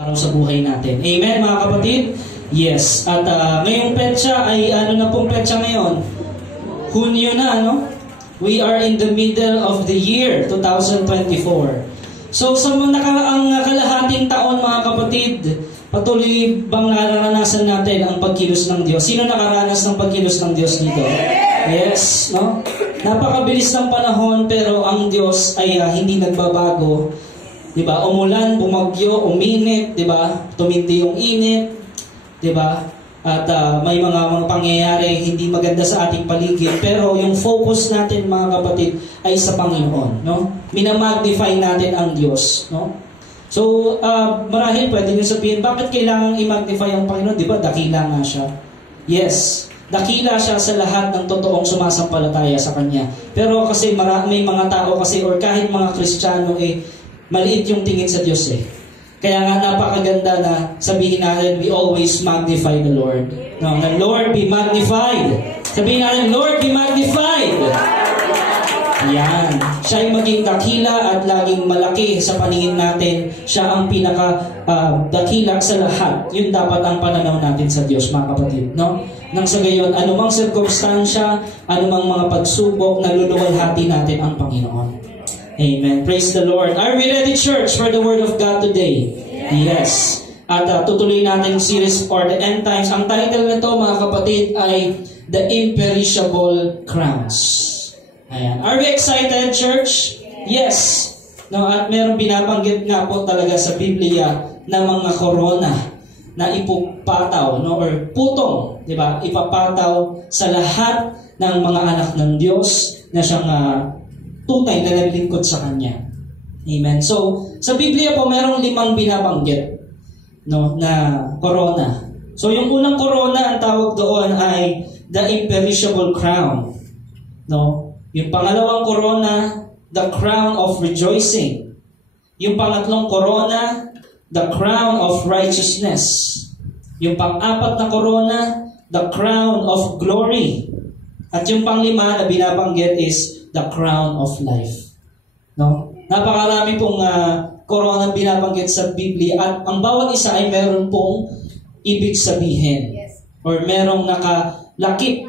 Araw sa buhay natin. Amen, mga kapatid? Yes. At ngayong petsa ay ano na pong petsa ngayon? Hunyo na, ano? We are in the middle of the year, 2024. So, sa mga nakaraang kalahating taon, mga kapatid, patuloy bang naranasan natin ang pagkilos ng Diyos? Sino nakaranas ng pagkilos ng Diyos dito? Yes, no? Napakabilis ng panahon, pero ang Diyos ay hindi nagbabago. Diba? Umulan, bumagyo, uminit, diba? Tumindi yung init, diba? At may mga pangyayari hindi maganda sa ating paligid, pero yung focus natin, mga kapatid, ay sa Panginoon, no? Minamagnify natin ang Diyos, no? So, marahil pwede nyo sabihin, bakit kailangan i-magnify ang Panginoon? Diba? Dakila nga siya. Yes, dakila siya sa lahat ng totoong sumasampalataya sa Kanya. Pero kasi may mga tao kasi, or kahit mga Kristiyano, maliit yung tingin sa Diyos eh. Kaya nga napakaganda na sabihin natin, we always magnify the Lord. No, the Lord be magnified. Sabihin natin, Lord be magnified. Yan. Siya ay maging dakila at laging malaki sa paningin natin. Siya ang pinaka-dakila sa lahat. Yun dapat ang pananaw natin sa Diyos, mga kapatid. No? Nang sa gayon, anumang sirkumstansya, anumang mga pagsubok, naluluwalhati natin ang Panginoon. Amen. Praise the Lord. Are we ready, church, for the Word of God today? Yes. At tutuloy natin yung series for the end times. Ang title nito, mga kapatid, ay The Imperishable Crowns. Ayan. Are we excited, church? Yes. No, at meron binabanggit nga po talaga sa Biblia na mga korona na ipupataw, no, or putong, di ba? Ipapataw sa lahat ng mga anak ng Diyos na siyang tunay na naglingkod sa Kanya. Amen. So, sa Biblia po, merong 5 binabanggit, no, na corona. So, yung unang corona, ang tawag doon ay the imperishable crown. No? Yung pangalawang corona, the crown of rejoicing. Yung pangatlong corona, the crown of righteousness. Yung pang-apat na corona, the crown of glory. At yung pang-5 na binabanggit is the crown of life. No? Napakarami pong corona binabanggit sa Biblia at ang bawat isa ay meron pong ibig sabihin. Yes. Or merong nakalakip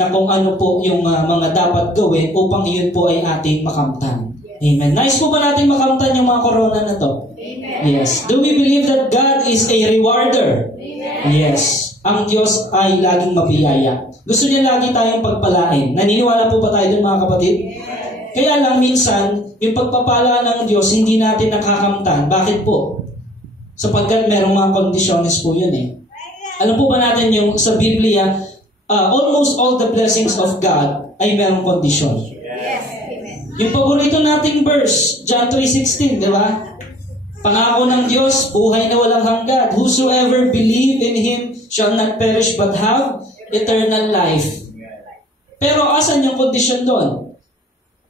na kung ano po yung mga dapat gawin upang iyon po ay ating makamtan. Yes. Amen. Nice po ba natin makamtan yung mga corona na to? Amen. Yes. Do we believe that God is a rewarder? Amen. Yes. Ang Diyos ay laging mabiyaya. Gusto niya lagi tayong pagpalain. Naniniwala po ba tayo dun, mga kapatid? Yes. Kaya lang minsan, yung pagpapala ng Diyos, hindi natin nakakamtan. Bakit po? Sapagkat merong mga kondisyones po yun eh. Alam po ba natin yung sa Biblia, almost all the blessings of God ay merong kondisyon. Yes. Yung paborito nating verse, John 3:16, di ba? Pangako ng Diyos, buhay na walang hanggan. Whosoever believe in Him shall not perish but have eternal life. Pero asan yung kondisyon doon?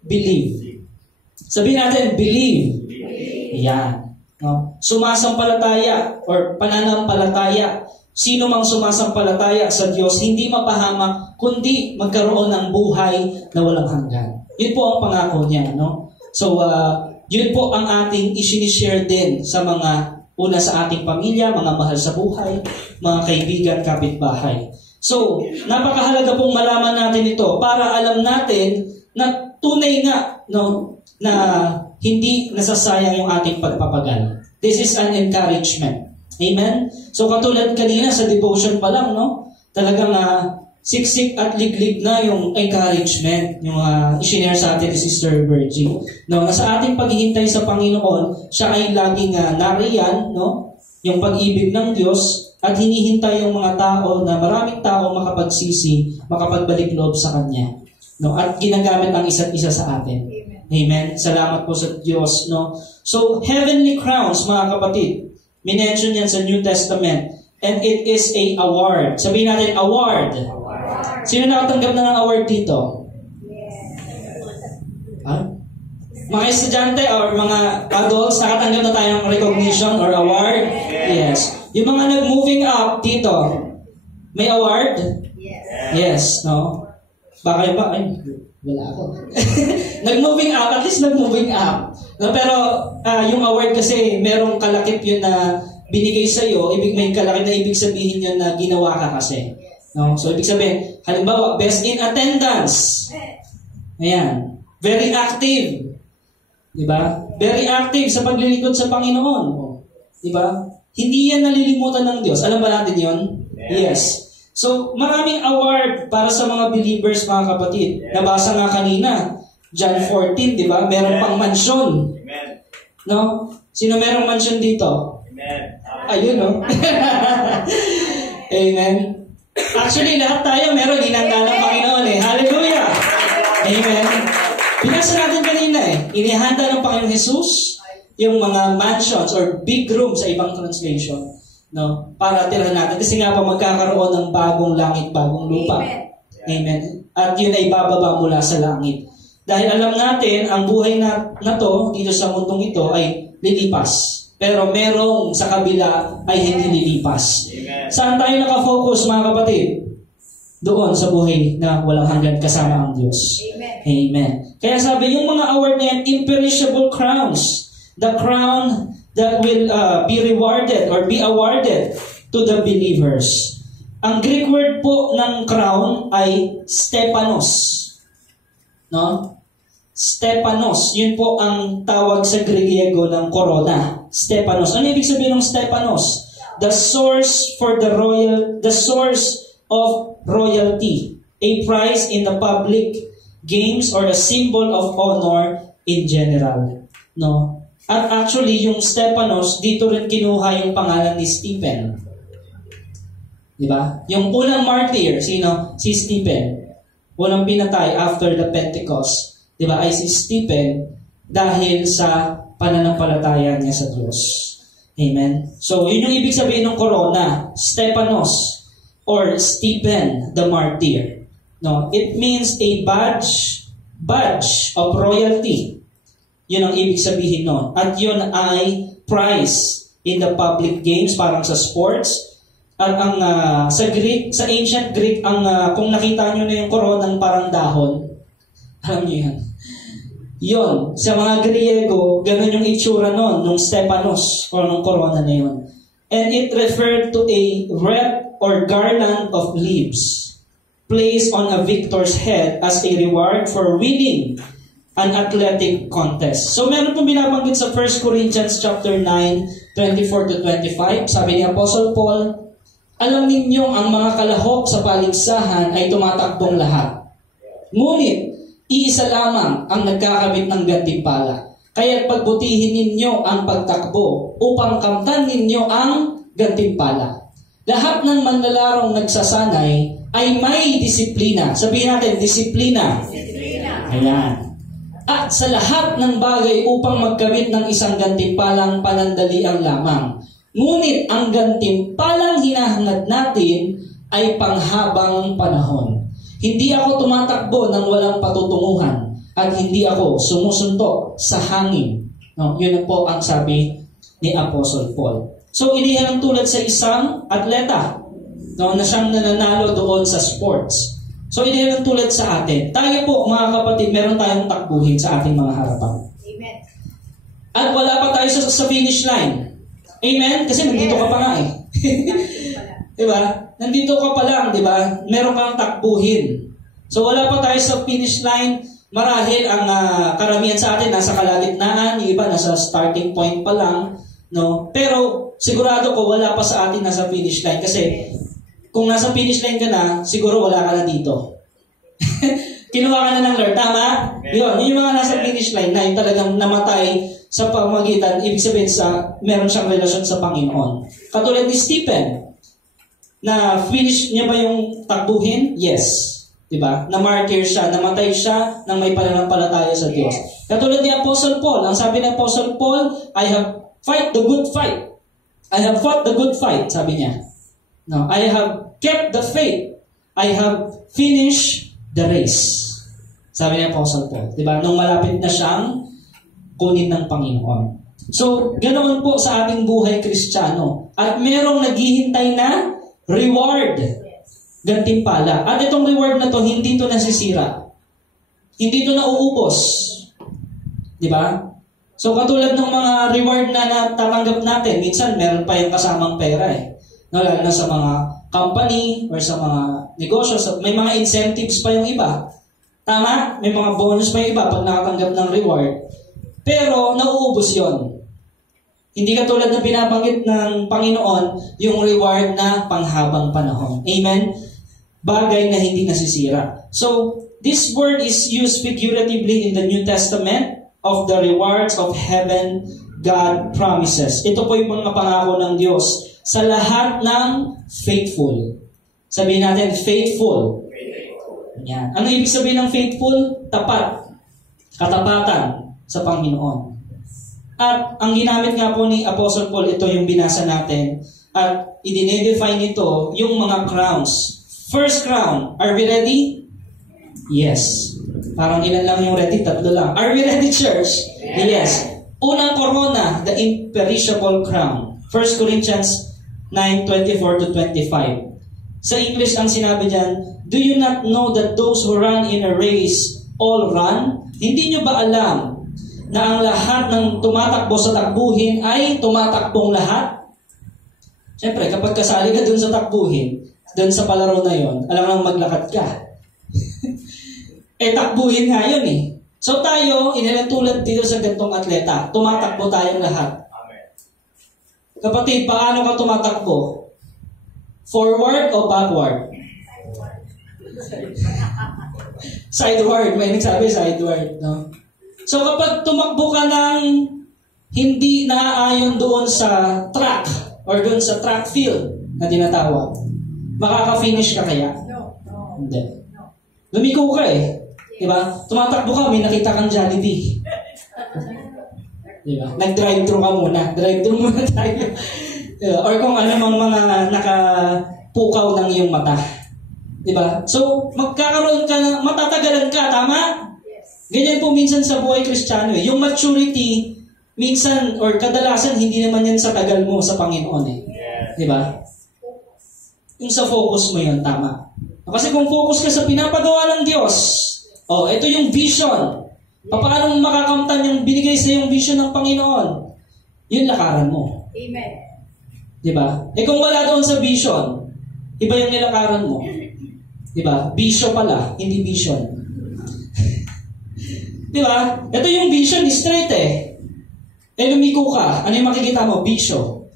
Believe. Sabihin natin, believe. Yan. No? Sumasampalataya or pananampalataya. Sino mang sumasampalataya sa Diyos, hindi mapahamak, kundi magkaroon ng buhay na walang hanggan. Yun po ang pangako niya. No? So, yun po ang ating isinishare din sa mga una sa ating pamilya, mga mahal sa buhay, mga kaibigan, kapitbahay. So, napakahalaga pong malaman natin ito para alam natin na tunay nga, no, na hindi nasasayang yung ating pagpapagal. This is an encouragement. Amen? So, katulad kanina sa devotion pa lang, no, talagang siksik at liglig na yung encouragement, yung isinare sa atin ni Sister Virgie. No, na sa ating paghihintay sa Panginoon, siya ay laging nariyan, no, yung pag-ibig ng Diyos at hinihintay yung mga tao na maraming tao makapagsisi, makapagbalik loob sa Kanya. No, at ginagamit ang isa't isa sa atin. Amen. Amen. Salamat po sa Diyos, no. So, heavenly crowns, mga kapatid, minention yan sa New Testament, and it is a award. Sabihin natin, award. Sino nakatanggap na ng award dito? Huh? Mga estudyante or mga adults, nakatanggap na tayo ng recognition or award? Yes. Yung mga nag-moving up dito, may award? Yes. No? Baka ba? Ay, wala ako. Nag-moving up, at least nag-moving up. No, pero yung award kasi merong kalakip yun na binigay sa'yo, may kalaki na ibig sabihin yun na ginawa ka kasi. No? So, ibig sabihin, halimbawa, best in attendance. Ayan. Very active. Diba? Very active sa paglilingkod sa Panginoon. Diba? Hindi yan nalilimutan ng Diyos. Alam ba natin yun? Yes. So, maraming award para sa mga believers, mga kapatid. Nabasa nga kanina, John 14, di ba? Meron pang mansyon. No? Sino merong mansyon dito? Ayun, no? Amen. Actually, lahat tayo meron inanda ng Panginoon eh. Hallelujah! Amen. Binasa natin kanina eh. Inihanda ng Panginoon Jesus yung mga mansions or big rooms sa ibang translation. No? Para tirahan natin. Kasi nga pa magkakaroon ng bagong langit, bagong lupa. Amen. At yun ay bababa mula sa langit. Dahil alam natin, ang buhay na to, dito sa mundong ito, ay lilipas. Pero merong sa kabila ay hindi lilipas. Amen. Saan tayo nakafocus, mga kapatid? Doon sa buhay na walang hanggan kasama ang Diyos. Amen. Amen. Kaya sabi, yung mga award niyan, imperishable crowns. The crown that will be rewarded or be awarded to the believers. Ang Greek word po ng crown ay Stephanos. No? Stephanos. Yun po ang tawag sa Griego ng corona. Stephanos. Ano ibig sabihin ng Stephanos? The source of royalty. A prize in the public games or a symbol of honor in general. No? At actually, yung Stephanos, dito rin kinuha yung pangalan ni Stephen. Diba? Yung unang martyr, sino? Si Stephen. Unang pinatay after the Pentecost. Diba? Ay si Stephen dahil sa pananampalataya niya sa Diyos. Amen? So, yun yung ibig sabihin ng corona. Stephanos or Stephen the martyr. No? It means a badge of royalty. Yun ang ibig sabihin nun. At yun ay prize in the public games, parang sa sports. At ang sa Greek, sa ancient Greek, ang kung nakita nyo na yung koronang parang dahon, alam nyo yan. Yun, sa mga Griego, ganun yung itsura nun, nung Stephanos, o nung corona na yun. And it referred to a wreath or garland of leaves placed on a victor's head as a reward for winning an athletic contest. So meron pong binabanggit sa 1 Corinthians chapter 9, 24 to 25. Sabi ni Apostle Paul, alam ninyo ang mga kalahok sa paligsahan ay tumatakbong lahat. Ngunit, iisa lamang ang nagkakamit ng gantimpala. Kaya't pagbutihin ninyo ang pagtakbo upang kamtan ninyo ang gantimpala. Lahat ng manlalarong nagsasanay ay may disiplina. Sabihin natin, disiplina. Ayan. At sa lahat ng bagay upang magkamit ng isang gantimpalang panandalian lamang. Ngunit ang gantimpalang hinahangad natin ay panghabang panahon. Hindi ako tumatakbo ng walang patutunguhan at hindi ako sumusuntok sa hangin. No, yun po ang sabi ni Apostle Paul. So, inihalang tulad sa isang atleta, no, na siyang nananalo doon sa sports. So, inihalang tulad sa atin. Tayo po, mga kapatid, meron tayong takbuhin sa ating mga harapan. Amen. At wala pa tayo sa finish line. Amen? Kasi nandito ka pa nga eh. Diba? Nandito ka pa lang, diba? Meron kang takbuhin. So, wala pa tayo sa finish line. Marahil ang karamihan sa atin nasa kalagitnaan, yung iba nasa starting point pa lang. No? Pero, sigurado ko wala pa sa atin nasa finish line. Kasi, kung nasa finish line ka na, siguro wala ka na dito. Kinuha ka na ng Lord. Tama? Yun. Yung mga nasa finish line na yung talagang namatay sa pamagitan, ibig sabihin meron siyang relasyon sa Panginoon. Katulad ni Stephen, na finish niya ba yung takbuhin? Yes. Diba? Na-martyr siya, namatay siya nang may pananampalataya sa Diyos. Katulad ni Apostle Paul, ang sabi ni Apostle Paul, I have fight the good fight. I have fought the good fight, sabi niya. No, I have kept the faith. I have finished the race. Sabi ni Apostle Paul. Diba? Nung malapit na siyang kunin ng Panginoon. So, ganoon po sa ating buhay Kristiyano. At merong naghihintay na reward. Gantimpala. At itong reward na to, hindi to nasisira. Hindi to nauubos. Diba? So katulad ng mga reward na natatanggap natin, minsan meron pa yung kasamang pera eh. No, lalo na sa mga company or sa mga negosyo, may mga incentives pa yung iba. Tama? May mga bonus pa yung iba pag nakatanggap ng reward. Pero nauubos yon. Hindi katulad na binabanggit ng Panginoon yung reward na panghabang panahon. Amen? Bagay na hindi nasisira. So, this word is used figuratively in the New Testament of the rewards of heaven God promises. Ito po yung mga pangako ng Diyos sa lahat ng faithful. Sabihin natin, faithful. Yan. Ano ibig sabihin ng faithful? Tapat. Katapatan sa Panginoon. At ang ginamit nga po ni Apostle Paul, ito yung binasa natin. At i-define ito yung mga crowns. First crown. Are we ready? Yes. Parang ilan lang yung ready? Tatlo lang. Are we ready, church? Yes. Unang corona, the imperishable crown. 1 Corinthians 9:24-25. Sa English, ang sinabi dyan, do you not know that those who run in a race all run? Hindi nyo ba alam na ang lahat ng tumatakbo sa takbuhin ay tumatakbong lahat? Siyempre, kapag kasali ka dun sa takbuhin, dun sa palaro na yon, alam lang maglakad ka. Takbuhin nga yun eh. So tayo, inilantulad dito sa gantong atleta, tumatakbo tayong lahat. Kapatid, paano ka tumatakbo? Forward o backward? Sideward. May nagsabi, sideward. No? So kapag tumakbo ka ng hindi naaayon doon sa track or doon sa track field na tinatawag, makaka-finish ka kaya? Hindi. Lumiko ka eh. Diba? Tumatakbo ka, may nakita kang Jollibee. Diba? Nag-drive-thru ka muna. Drive-thru muna tayo. Diba? Or kung ano mang mga nakapukaw ng iyong mata. Diba? So, magkakaroon ka na, matatagalan ka, tama? Ganyan po minsan sa buhay Kristiyano eh. Yung maturity, minsan or kadalasan, hindi naman yan sa tagal mo sa Panginoon eh. Diba? Yung sa focus mo yun, tama. Kasi kung focus ka sa pinapagawa ng Diyos, ito yung vision. Paano mo makakamtan yung binigay sa yung vision ng Panginoon? Yun lakaran mo. Amen. Diba? Kung wala doon sa vision, iba yung nilakaran mo. Diba? Vision pala, hindi vision. Diba? Ito yung vision, straight eh. Lumiko ka, ano yung makikita mo? Vision.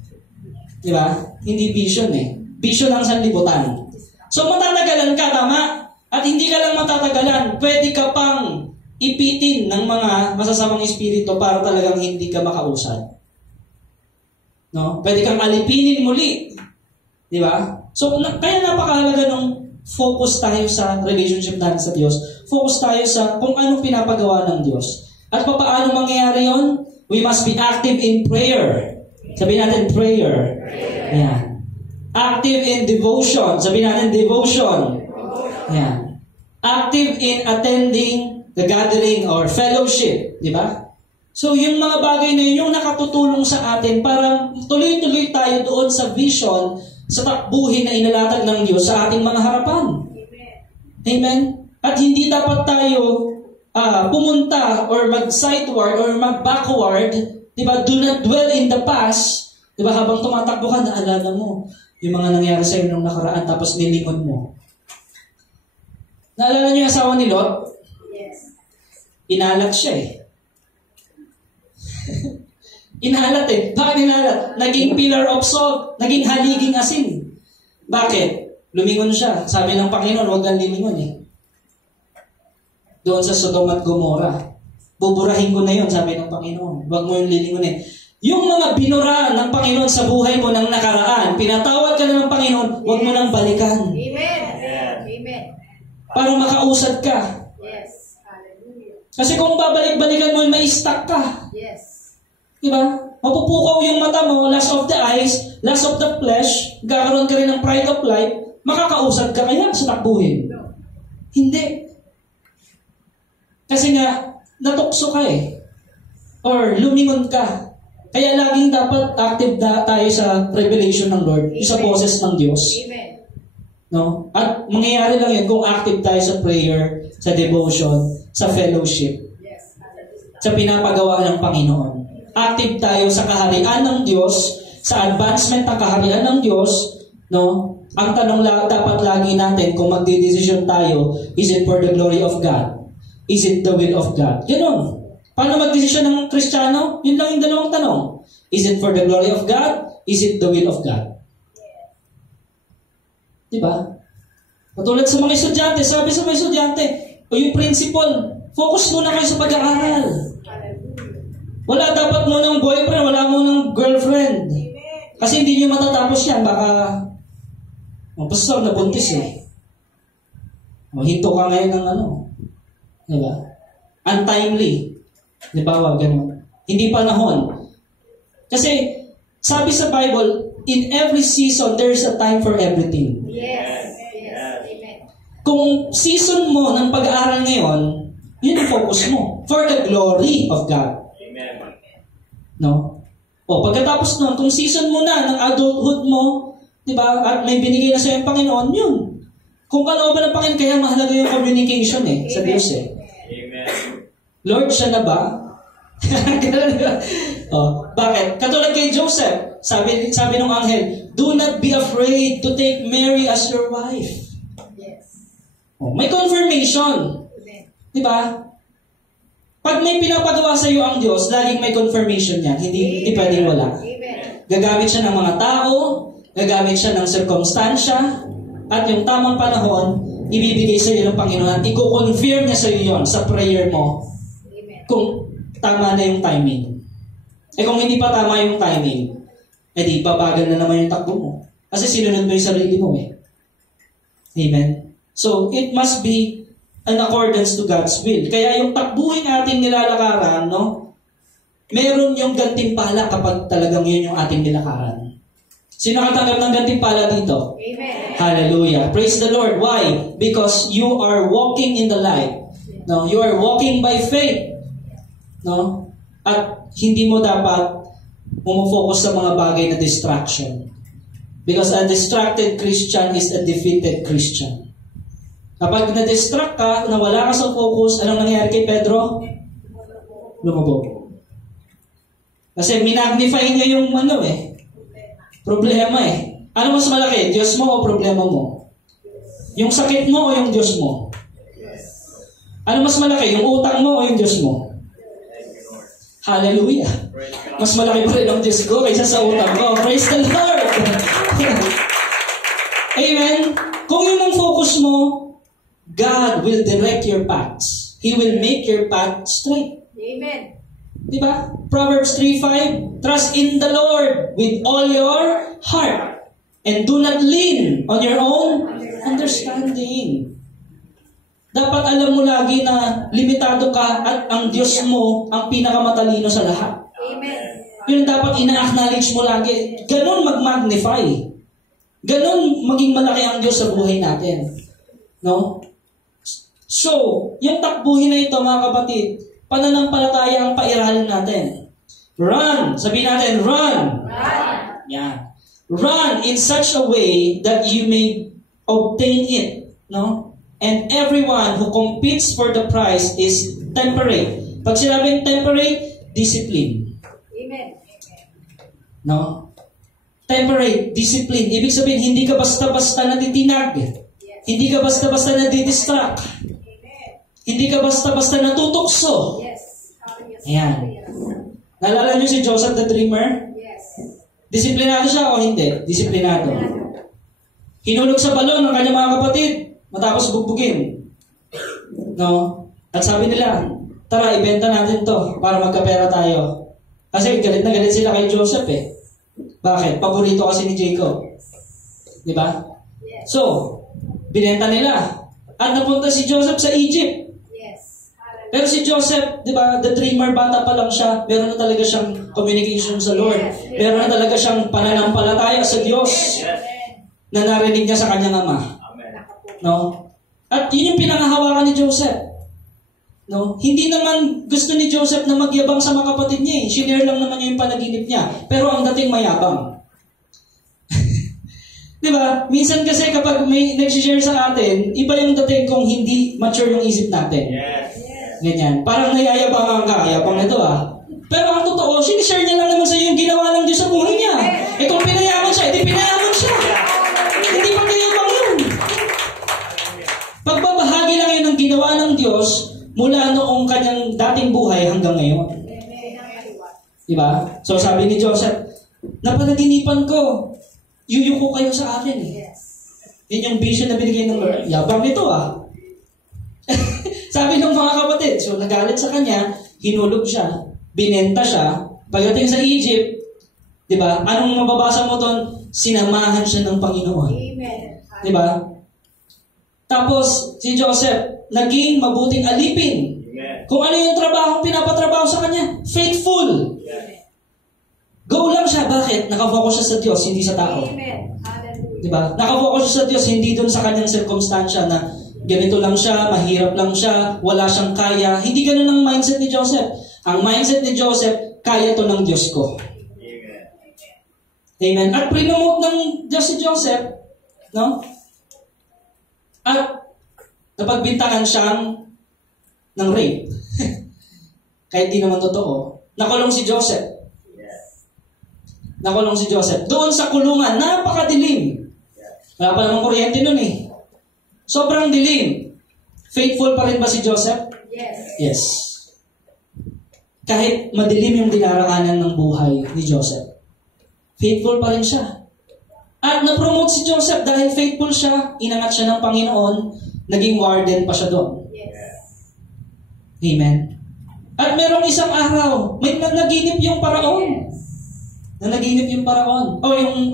Diba? Hindi vision eh. Vision ng sanlibutan. So matatagalan ka, tama? At hindi ka lang matatagalan, pwede ka pang ipitin ng mga masasamang espiritu para talagang hindi ka makausad. No? Pwede kang alipinin muli. Di ba? So, kaya napakahalaga nung focus tayo sa relationship natin sa Diyos. Focus tayo sa kung anong pinapagawa ng Diyos. At paano mangyayari yon? We must be active in prayer. Sabihin natin prayer. Ayan. Active in devotion. Sabihin natin devotion. Ayan. Active in attending the gathering or fellowship. Di ba? So, yung mga bagay na yun, yung nakatutulong sa atin para tuloy-tuloy tayo doon sa vision, sa takbuhin na inalatag ng Diyos sa ating mga harapan. Amen? At hindi dapat tayo pumunta or mag-sideward or mag-backward. Di ba? Do not dwell in the past. Di ba? Habang tumatakbo ka, naalala mo yung mga nangyari sa inyo nung nakaraan tapos nilingon mo. Naalala niyo yung asawa ni Lot? Yes. Inalat siya eh. Inalat eh. Bakit inalat? Naging pillar of salt. Naging haliging asin. Bakit? Lumingon siya. Sabi ng Panginoon, huwag kang lilingon eh. Doon sa Sodom at Gomorrah. Buburahin ko na yun, sabi ng Panginoon. Huwag mo yung lilingon eh. Yung mga binura ng Panginoon sa buhay mo ng nakaraan, pinatawad ka na ng Panginoon, huwag mo nang balikan. Amen. Amen. Para makausad ka. Yes. Hallelujah. Kasi kung babalik-balikan mo, may stuck ka. Yes. Diba? Mapupukaw yung mata mo, lust of the eyes, lust of the flesh, gagaroon ka rin ng pride of life, makakausad ka kaya sa takbuhin? Hindi. Kasi nga, natukso ka eh. Or lumingon ka. Kaya laging dapat active tayo sa revelation ng Lord, sa boses ng Diyos. Amen. No? At mangyayari lang yun kung active tayo sa prayer, sa devotion, sa fellowship, Yes. Hallelujah. sa pinapagawa ng Panginoon. active tayo sa kaharian ng Diyos, sa advancement ng kaharian ng Diyos, no? Ang tanong dapat lagi natin kung magdedesisyon tayo, is it for the glory of God? Is it the will of God? Ganun. Paano magdesisyon ng Kristiyano? Yun lang yung dalawang tanong. Is it for the glory of God? Is it the will of God? Diba? Katulad sa mga estudyante, sabi sa mga estudyante, o yung principal, focus muna kayo sa pag-aaral. Wala dapat mo ng boyfriend, wala mo ng girlfriend. Kasi hindi nyo matatapos yan, baka pastor, nabuntis eh. Hinto ka ngayon ng diba? Untimely. Diba? Ganun. Hindi panahon. Kasi, sabi sa Bible, in every season, there's a time for everything. Yes. Yes. Amen. Kung season mo ng pag-aaral ngayon, yun ang focus mo. For the glory of God. Amen. No? O, pagkatapos nun, kung season mo na ng adulthood mo, diba, at may binigay na sa'yo yung Panginoon, yun. Kung kalooban ng Panginoon, kaya mahalaga yung communication sa Diyos Amen. Lord, siya na ba? Bakit? Katulad kay Joseph, sabi ng anghel, do not be afraid to take Mary as your wife. Yes. May confirmation. Diba? Pag may pinapagawa sa iyo ang Diyos, laging may confirmation yan. Hindi pwedeng wala. Amen. Gagamit siya ng mga tao, gagamit siya ng sirkumstansya, at yung tamang panahon, ibibigay sa iyo ng Panginoon. I-confirm niya sa iyo yon sa prayer mo. Amen. Kung tama na yung timing. Kung hindi pa tama yung timing, di babagal na naman yung takbo mo. Kasi sinunod mo yung sarili mo Amen? So, it must be in accordance to God's will. Kaya yung takbuhin ating nilalakaran, meron yung gantimpala kapag talagang yun yung ating nilakaran. Sino nakatanggap ng gantimpala dito? Amen. Hallelujah. Praise the Lord. Why? Because you are walking in the light. No, you are walking by faith. No? At hindi mo dapat focus sa mga bagay na distraction. Because a distracted Christian is a defeated Christian. Kapag na-distract ka, nawala ka sa focus, anong nangyari kay Pedro? Lumabog. Kasi minagnify niya yung problema Ano mas malaki? Diyos mo o problema mo? Yung sakit mo o yung Diyos mo? Ano mas malaki? Yung utang mo o yung Diyos mo? Hallelujah. Mas malaki pa rin ang Diyos ko kaysa sa utang ko. Praise the Lord! Amen? Kung yun ang focus mo, God will direct your paths. He will make your path straight. Amen. Diba? Proverbs 3:5, trust in the Lord with all your heart and do not lean on your own understanding. Dapat alam mo lagi na limitado ka at ang Diyos mo ang pinakamatalino sa lahat. Amen. Yun dapat ina-acknowledge mo lagi. Ganon mag-magnify. Ganon maging malaki ang Diyos sa buhay natin. No? So, yung takbuhin na ito, mga kapatid, pananampalataya ang pairalin natin. Run! Sabihin natin, run! Run. Yeah. Run in such a way that you may obtain it. No? And everyone who competes for the prize is temperate. Pag sinabing temperate, discipline. Amen. No? Temperate, discipline. Ibig sabihin, hindi ka basta-basta natitinag. Yes. Hindi ka basta-basta nadidistract. Amen. Hindi ka basta-basta natutokso. Yes. Hallelujah. Ayan. Naalala niyo si Joseph the Dreamer? Yes. Disiplinado siya o hindi? Disiplinado. Hinulog sa balon ng kanyang mga kapatid matapos bugbugin. No? At sabi nila, tara, ibenta natin to para magkapera tayo. Kasi galit na galit sila kay Joseph Bakit? Paborito kasi ni Jacob. Di ba? Yes. So, binenta nila. At napunta si Joseph sa Egypt. Yes. Hallelujah. Pero si Joseph, di ba, the dreamer, bata pa lang siya, meron na talaga siyang communication sa Lord. Meron na talaga siyang pananampalataya sa Diyos na narinig niya sa kanyang ama. No? At yun yung pinangahawakan ni Joseph. No? Hindi naman gusto ni Joseph na magyabang sa mga kapatid niya. Shinare lang naman niya yung panaginip niya. Pero ang dating mayabang. Di ba? Minsan kasi kapag may nag-share sa atin, iba yung dating kung hindi mature yung isip natin. Yes. Ganyan. Parang nayayabangan ka. Yabang nito Pero ang totoo, sinishare niya lang naman sa iyo yung ginawa ng Diyos sa buhay niya. Eh kung pinayaman siya, edi pinayaman siya. Hindi pa pinayaman yun. Pagbabahagi lang yun ng ginawa ng Diyos mula noong kanyang dating buhay hanggang ngayon. Diba? So sabi ni Joseph, napanaginipan ko, yuyuko kayo sa akin eh. Yun yung vision na binigay ng Lord. Yabang nito ah. Sabi ng mga kapatid, so nagalit sa kanya, hinulog siya, binenta siya, pagdating sa Egypt, di ba? Anong mababasa mo doon? Sinamahan siya ng Panginoon. Amen. Di ba? Tapos, si Joseph, naging mabuting alipin. Amen. Kung ano yung trabaho, pinapatrabaho sa kanya. Faithful. Go lang siya. Bakit? Nakafocus siya sa Diyos, hindi sa tao. Amen. Hallelujah. Diba? Nakafocus siya sa Diyos, hindi dun sa kanyang circumstansya na ganito lang siya, mahirap lang siya, wala siyang kaya. Hindi ganun ang mindset ni Joseph. Ang mindset ni Joseph, kaya to ng Diyos ko. Amen. Amen. At prinomote ng Diyos si Joseph, no? At napagbintangan siyang ng rape. Kahit di naman totoo. Nakulong si Joseph. Nakulong si Joseph. Doon sa kulungan, napakadilim. Wala pa namang kuryente nun eh. Sobrang dilim. Faithful pa rin ba si Joseph? Yes. Yes. Kahit madilim yung dinaraanan ng buhay ni Joseph, faithful pa rin siya. At na-promote si Joseph dahil faithful siya, inangat siya ng Panginoon, naging warden pa siya doon. Yes. Amen. At merong isang araw, may nanaginip yung paraon. Nanaginip yung paraon. O yung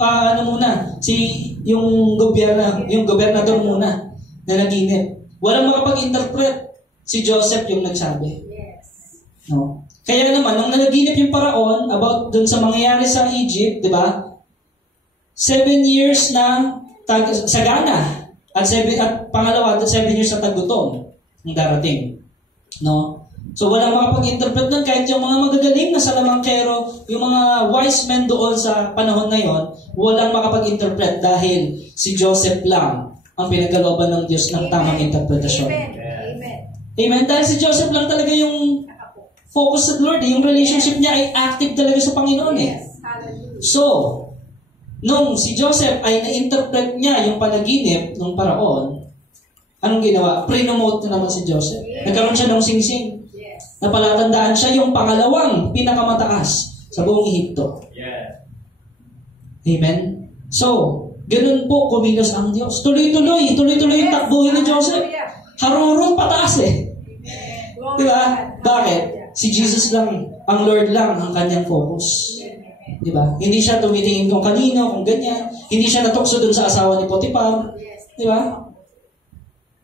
yung gobernador muna na naginip. Walang makapag-interpret. Si Joseph yung nagsabi. Yes. No? Kaya naman, nung nanaginip yung paraon about dun sa mangyayari sa Egypt, di ba? 7 years na sagana. At pangalawa, 7 years na tagutom ang darating. No? So walang makapag-interpret nun kahit yung mga magagaling na salamangkero, yung mga wise men doon sa panahon na yon, walang makapag-interpret dahil si Joseph lang ang pinagkalooban ng Diyos ng tamang interpretasyon. Amen. Amen. Amen? Dahil si Joseph lang talaga yung focus sa Lord. Yung relationship niya ay active talaga sa Panginoon eh. Yes. Hallelujah. So, nung si Joseph ay na-interpret niya yung panaginip ng paraon, anong ginawa? Pre-nomote na naman si Joseph. Nagkaroon siya ng singsing. Yes. Napalatandaan siya yung pangalawang pinakamataas sa buong Ehipto. Yes. Amen? So, ganun po kumilos ang Diyos. Tuloy-tuloy yung takbuhin ni Joseph. Harurot pataas eh. Glory Diba? to God. Bakit? Si Jesus lang, ang Lord lang ang kanyang focus. Diba? Hindi siya tumitingin kung kanino, kung ganyan. Hindi siya natukso dun sa asawa ni Potiphar. Diba?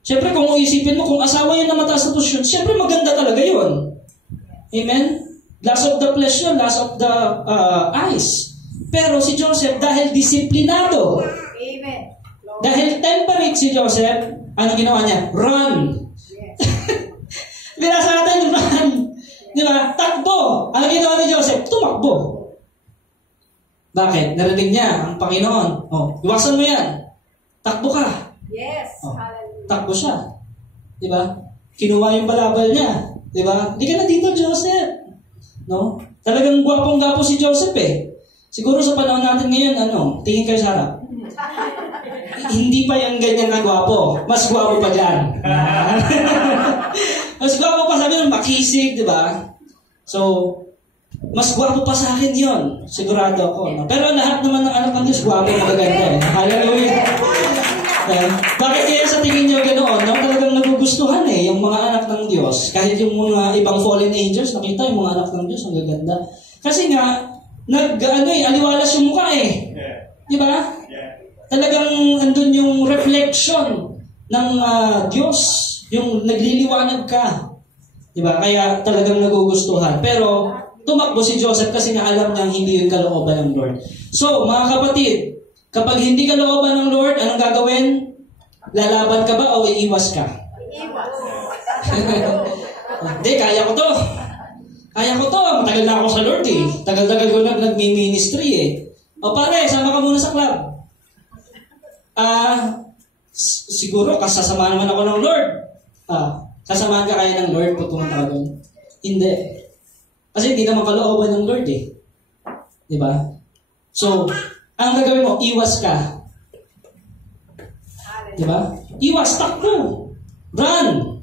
Siyempre, kung uisipin mo, kung asawa yun na mataas na posisyon, siyempre maganda talaga yun. Amen? Last of the flesh yun, last of the eyes. Pero si Joseph, dahil disiplinado, Amen. dahil temperate si Joseph, ano ginawa niya? Run! Yes. Binasa natin, run! Di ba? Takbo! Ano ginawa ni Joseph? Tumakbo. Bakit? Narinig niya ang Panginoon. Oh, iwasan mo yan. Takbo ka. Yes. Oh. Hallelujah. Takbo siya. Di ba? Kinuha yung balabal niya. Di ba? Hindi ka na dito, Joseph. No? Talagang gwapong-gwapo si Joseph eh. Siguro sa panahon natin ngayon, tingin kayo sa harap. Hindi pa yung ganyan na gwapo. Mas gwapo pa dyan. Mas gwapo pa, sabi nun, makisig, di ba? So, mas gwapo pa sa akin yon, sigurado ako. No? Pero lahat naman ng anak ng Diyos, gwapo, magaganda eh. Hallelujah. Bakit kaya sa tingin nyo ganoon? No? Talagang nagugustuhan eh, yung mga anak ng Diyos. Kahit yung mga ibang fallen angels, nakita yung mga anak ng Diyos, ang gaganda. Kasi nga, aliwalas yung mukha eh. Di ba? Talagang andun yung reflection ng Diyos, yung nagliliwanag ka. Di ba? Kaya talagang nagugustuhan. Pero, tumakbo si Joseph kasi nga alam niyang hindi yung kalooban ng Lord. So, mga kapatid, kapag hindi kalooban ng Lord, anong gagawin? Lalaban ka ba o iiwas ka? Iwas. Hindi, kaya ko to. Kaya ko to. Matagal na ako sa Lord eh. Tagal-tagal ko nag-ministry eh. O pare, sama ka muna sa club. Siguro, kasasamahan naman ako ng Lord. Sasamahan ka kaya ng Lord pag pumunta ka doon? Hindi. Kasi hindi naman kalooban ng Lord eh. Di ba? So, ang gagawin mo, iwas ka. Di ba? Iwas, takbo. Run.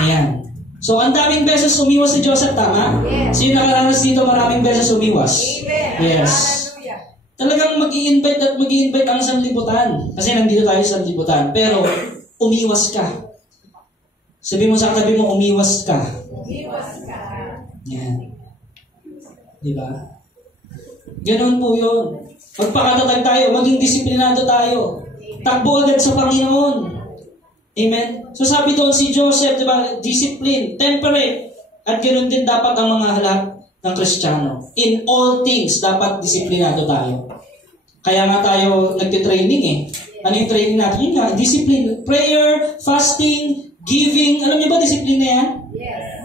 Ayan. So, ang daming beses umiwas si Joseph, tama? Yes. Sino nakaranas dito maraming beses umiwas? Amen. Yes. Hallelujah. Talagang mag-i-invite at mag-i-invite ang sanlibutan. Kasi nandito tayo sa sanlibutan. Pero, umiwas ka. Sabi mo sa katabi mo, umiwas ka. Iwas ka. Yan. Diba? Ganoon po yun. Magpakatatag tayo, maging disiplinado tayo. Takbo agad sa Panginoon. Amen? So sabi doon si Joseph, diba, discipline, temperate, at ganoon din dapat ang mga lahat ng Kristiyano. In all things, dapat disiplinado tayo. Kaya nga tayo nagtitraining eh. Ano yung training natin? Yun nga, discipline. Prayer, fasting, giving. Alam niyo ba, discipline na yan? Yes.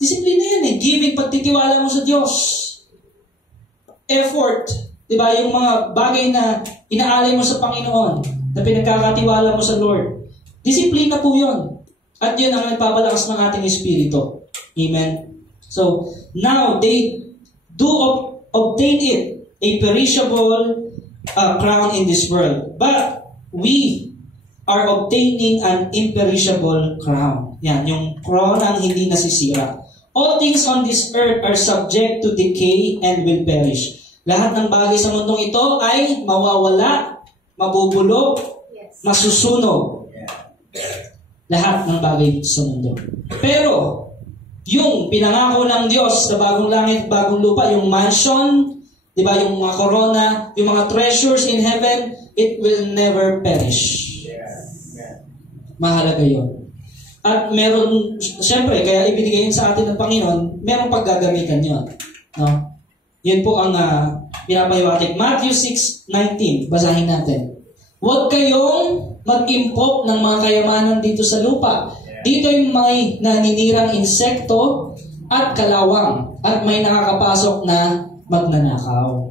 Discipline na yan eh. Giving, pagtitiwala mo sa Diyos. Effort. Diba? Yung mga bagay na inaalay mo sa Panginoon, na pinagkakatiwala mo sa Lord. Discipline na po yun. At yun ang nagpapalakas ng ating espiritu. Amen? So, now, they do obtain it, a perishable crown in this world. But, we are obtaining an imperishable crown. Yan, yung crown ang hindi nasisira. All things on this earth are subject to decay and will perish. Lahat ng bagay sa mundong ito ay mawawala, mabubulok, masusunog. Lahat ng bagay sa mundo. Pero, yung pinangako ng Diyos sa bagong langit, bagong lupa, yung mansion, di ba, yung mga corona, yung mga treasures in heaven, it will never perish. Mahalaga yun. At meron, siyempre, kaya ibinigay yun sa atin ng Panginoon, meron paggagamitan yun. No? Yun po ang pinapahiwatig. Matthew 6:19, basahin natin. Huwag kayong mag-impok ng mga kayamanan dito sa lupa. Dito yung may naninirang insekto at kalawang at may nakakapasok na magnanakaw.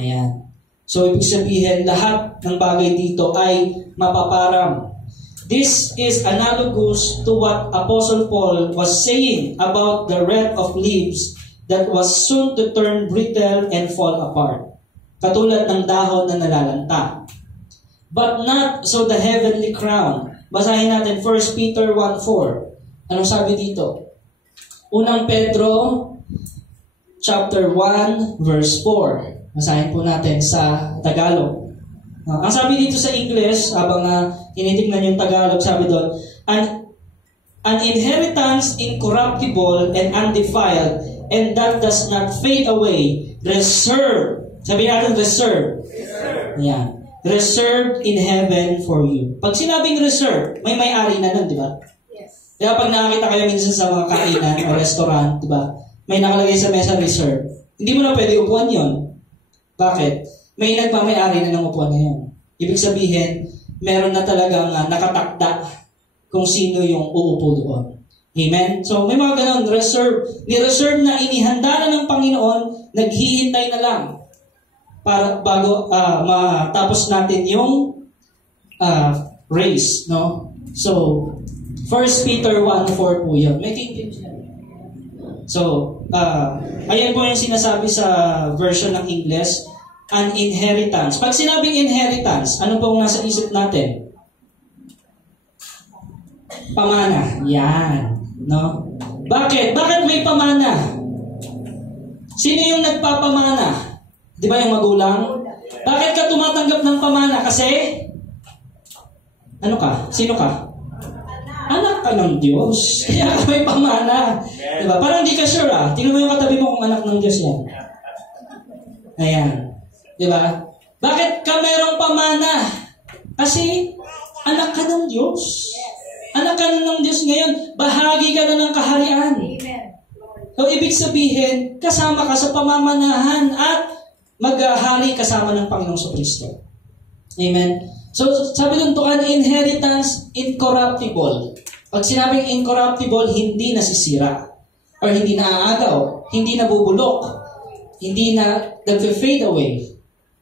Ayan. So, ibig sabihin, lahat ng bagay dito ay mapaparam. This is analogous to what Apostle Paul was saying about the wreath of leaves that was soon to turn brittle and fall apart. Katulad ng dahon na nalalanta. But not so the heavenly crown. Basahin natin 1 Peter 1:4. Anong sabi dito? Unang Pedro chapter 1 verse 4. Basahin po natin sa Tagalog. Ang sabi dito sa English, habang tinitingnan yung Tagalog, sabi doon, an inheritance incorruptible and undefiled, and that does not fade away, reserved. Sabi natin reserved. Yan. Reserved in heaven for you. Pag sinabing reserved, may may-ari na nun, di ba? Yes. Kaya pag nakakita kayo minsan sa mga kainan o restaurant, di ba? May nakalagay sa mesa reserved. Hindi mo na pwede upuan yon. Bakit? May nagmamay-ari na ng upuan na yun. Ibig sabihin, meron na talagang nakatakda kung sino yung uupo doon. Amen? So, may mga ganun, reserve. Ni-reserve na inihanda na ng Panginoon, naghihintay na lang para bago matapos natin yung race, no? So, 1 Peter 1:4 po yun. May King James yan. So, ayan po yung sinasabi sa version ng English, an inheritance. Pag sinabing inheritance, ano pong nasa isip natin? Pamana. Yan. No? Bakit? Bakit may pamana? Sino yung nagpapamana? Di ba yung magulang? Bakit ka tumatanggap ng pamana? Kasi, ano ka? Sino ka? Anak ka ng Diyos. Kaya ka may pamana. Di ba? Parang hindi ka sure Tingnan mo yung katabi mo kung anak ng Diyos yan. Ayan. Di ba? Bakit ka merong pamana? Kasi, anak ka ng Diyos. Anak ka na ng Diyos ngayon. Bahagi ka na ng kaharian. Amen. So, ibig sabihin, kasama ka sa pamamanahan at maghahari kasama ng Panginoong Kristo. Amen? So, sabi doon to, an inheritance incorruptible. Pag sinabing incorruptible, hindi nasisira. Or hindi naaagaw. Hindi nabubulok. Hindi na nag-fade away.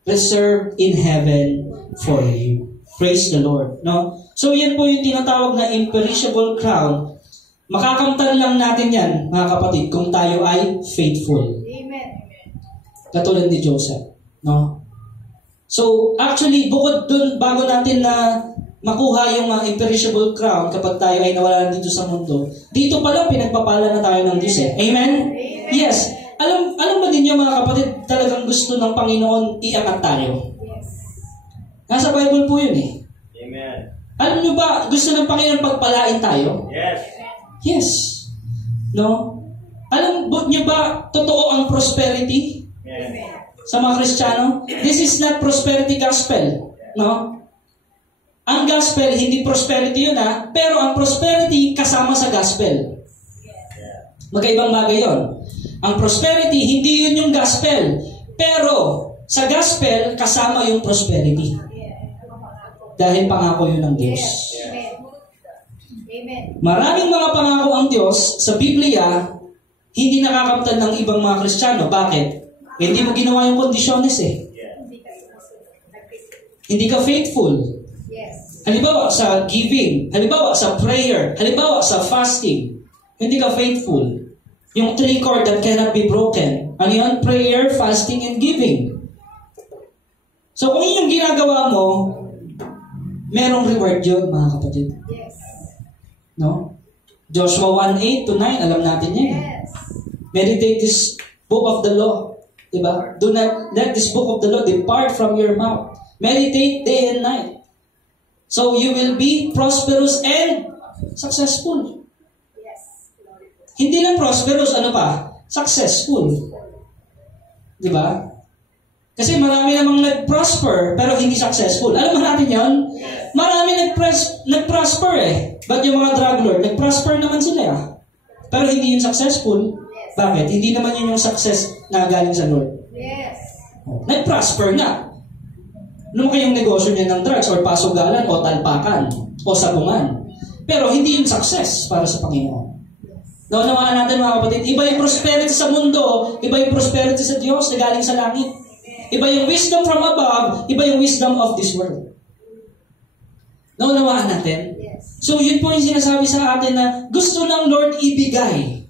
Reserved in heaven for you. Praise the Lord. No? So, yan po yung tinatawag na imperishable crown Makakamtan lang natin yan, mga kapatid, kung tayo ay faithful. Amen. Katulad ni Joseph. No? So, actually, bukod dun, bago natin na makuha yung imperishable crown kapag tayo ay nawala dito sa mundo, dito pala pinagpapala na tayo ng Diyos eh. Amen? Yes. Alam ba ninyo mga kapatid, talagang gusto ng Panginoon iangat tayo? Yes. Nasa Bible po yun eh. Amen. Alam nyo ba, gusto ng Panginoon pagpalain tayo? Yes. Yes. No? Alam nyo ba, totoo ang prosperity Amen. sa mga Kristiyano? This is not prosperity gospel. No? Ang gospel, hindi prosperity yun pero ang prosperity kasama sa gospel. Magkaibang bagay yun. Ang prosperity, hindi yun yung gospel. Pero, sa gospel, kasama yung prosperity. Dahil pangako yun ng Diyos. Amen. Amen. Maraming mga pangako ang Diyos sa Biblia, hindi nakakamtan ng ibang mga Kristiyano. Bakit? Hindi mo ginawa yung kondisyones eh. Hindi ka faithful. Yes. Halimbawa sa giving, halimbawa sa prayer, halimbawa sa fasting, hindi ka faithful. Yung three cord that cannot be broken. Ano yun? Prayer, fasting, and giving. So kung yun yung ginagawa mo, merong reward yun, mga kapatid. Yes. No? Joshua 1:8 to 9, alam natin yan. Yes. Meditate this book of the law. Diba? Do not let this book of the law depart from your mouth. Meditate day and night. So you will be prosperous and successful. Yes. Hindi lang prosperous, ano pa? Successful. Di ba? Kasi marami namang nag-prosper pero hindi successful. Alam mo natin yon? Marami nag-prosper eh. But yung mga drug lord, nag-prosper naman sila. Pero hindi yun successful. Bakit? Hindi naman yun yung success na galing sa Lord. Yes. Nag-prosper na. Ano kayong negosyo niya ng drugs or pasugalan o talpakan o sabungan. Pero hindi yung success para sa Panginoon. Naunawaan natin mga kapatid, iba yung prosperity sa mundo, iba yung prosperity sa Diyos na galing sa langit. Iba yung wisdom from above, iba yung wisdom of this world. Naunawaan natin? Yes. So yun po yung sinasabi sa atin na gusto ng Lord ibigay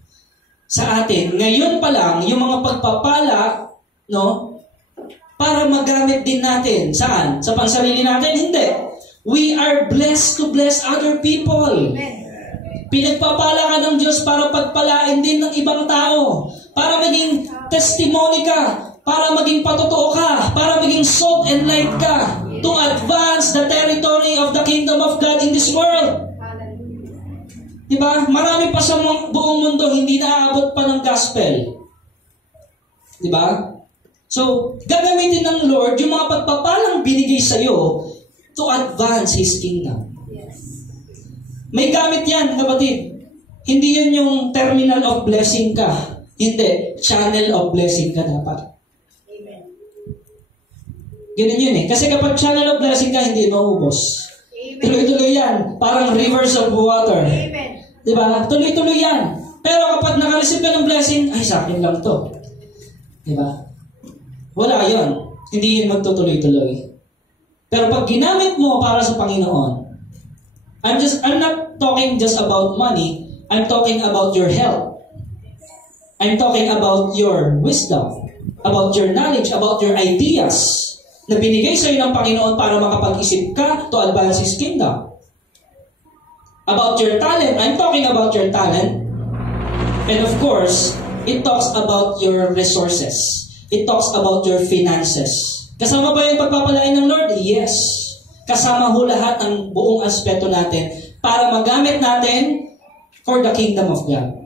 sa atin. Ngayon pa lang, yung mga pagpapala, no? Para magamit din natin. Saan? Sa pansarili natin? Hindi. We are blessed to bless other people. Amen. Pinagpapala ka ng Diyos para pagpalain din ng ibang tao. Para maging testimony ka. Para maging patotoo ka. Para maging salt and light ka. To advance the territory of the kingdom of God in this world. Hallelujah. Diba? Marami pa sa buong mundo hindi naaabot pa ng gospel. Diba? So, gagamitin ng Lord yung mga pagpapalang binigay sa iyo to advance His kingdom. Yes. May gamit yan, kapatid. Hindi yun yung terminal of blessing ka. Hindi. Channel of blessing ka dapat. Amen. Ganun yun eh. Kasi kapag channel of blessing ka, hindi maubos. Amen. Tuloy-tuloy yan. Parang rivers of water. Amen. Diba? Tuloy-tuloy yan. Pero kapag nakareceive ka ng blessing, ay sa akin lang to. Diba? Wala yon. Hindi yun magtutuloy-tuloy. Pero pag ginamit mo para sa Panginoon, I'm not talking just about money. I'm talking about your health. I'm talking about your wisdom, about your knowledge, about your ideas na binigay sa iyo ng Panginoon para makapag-isip ka to advance His kingdom. About your talent, I'm talking about your talent. And of course, it talks about your resources. It talks about your finances. Kasama ba yung pagpapalain ng Lord? Yes. Kasama ho lahat ng buong aspeto natin para magamit natin for the kingdom of God.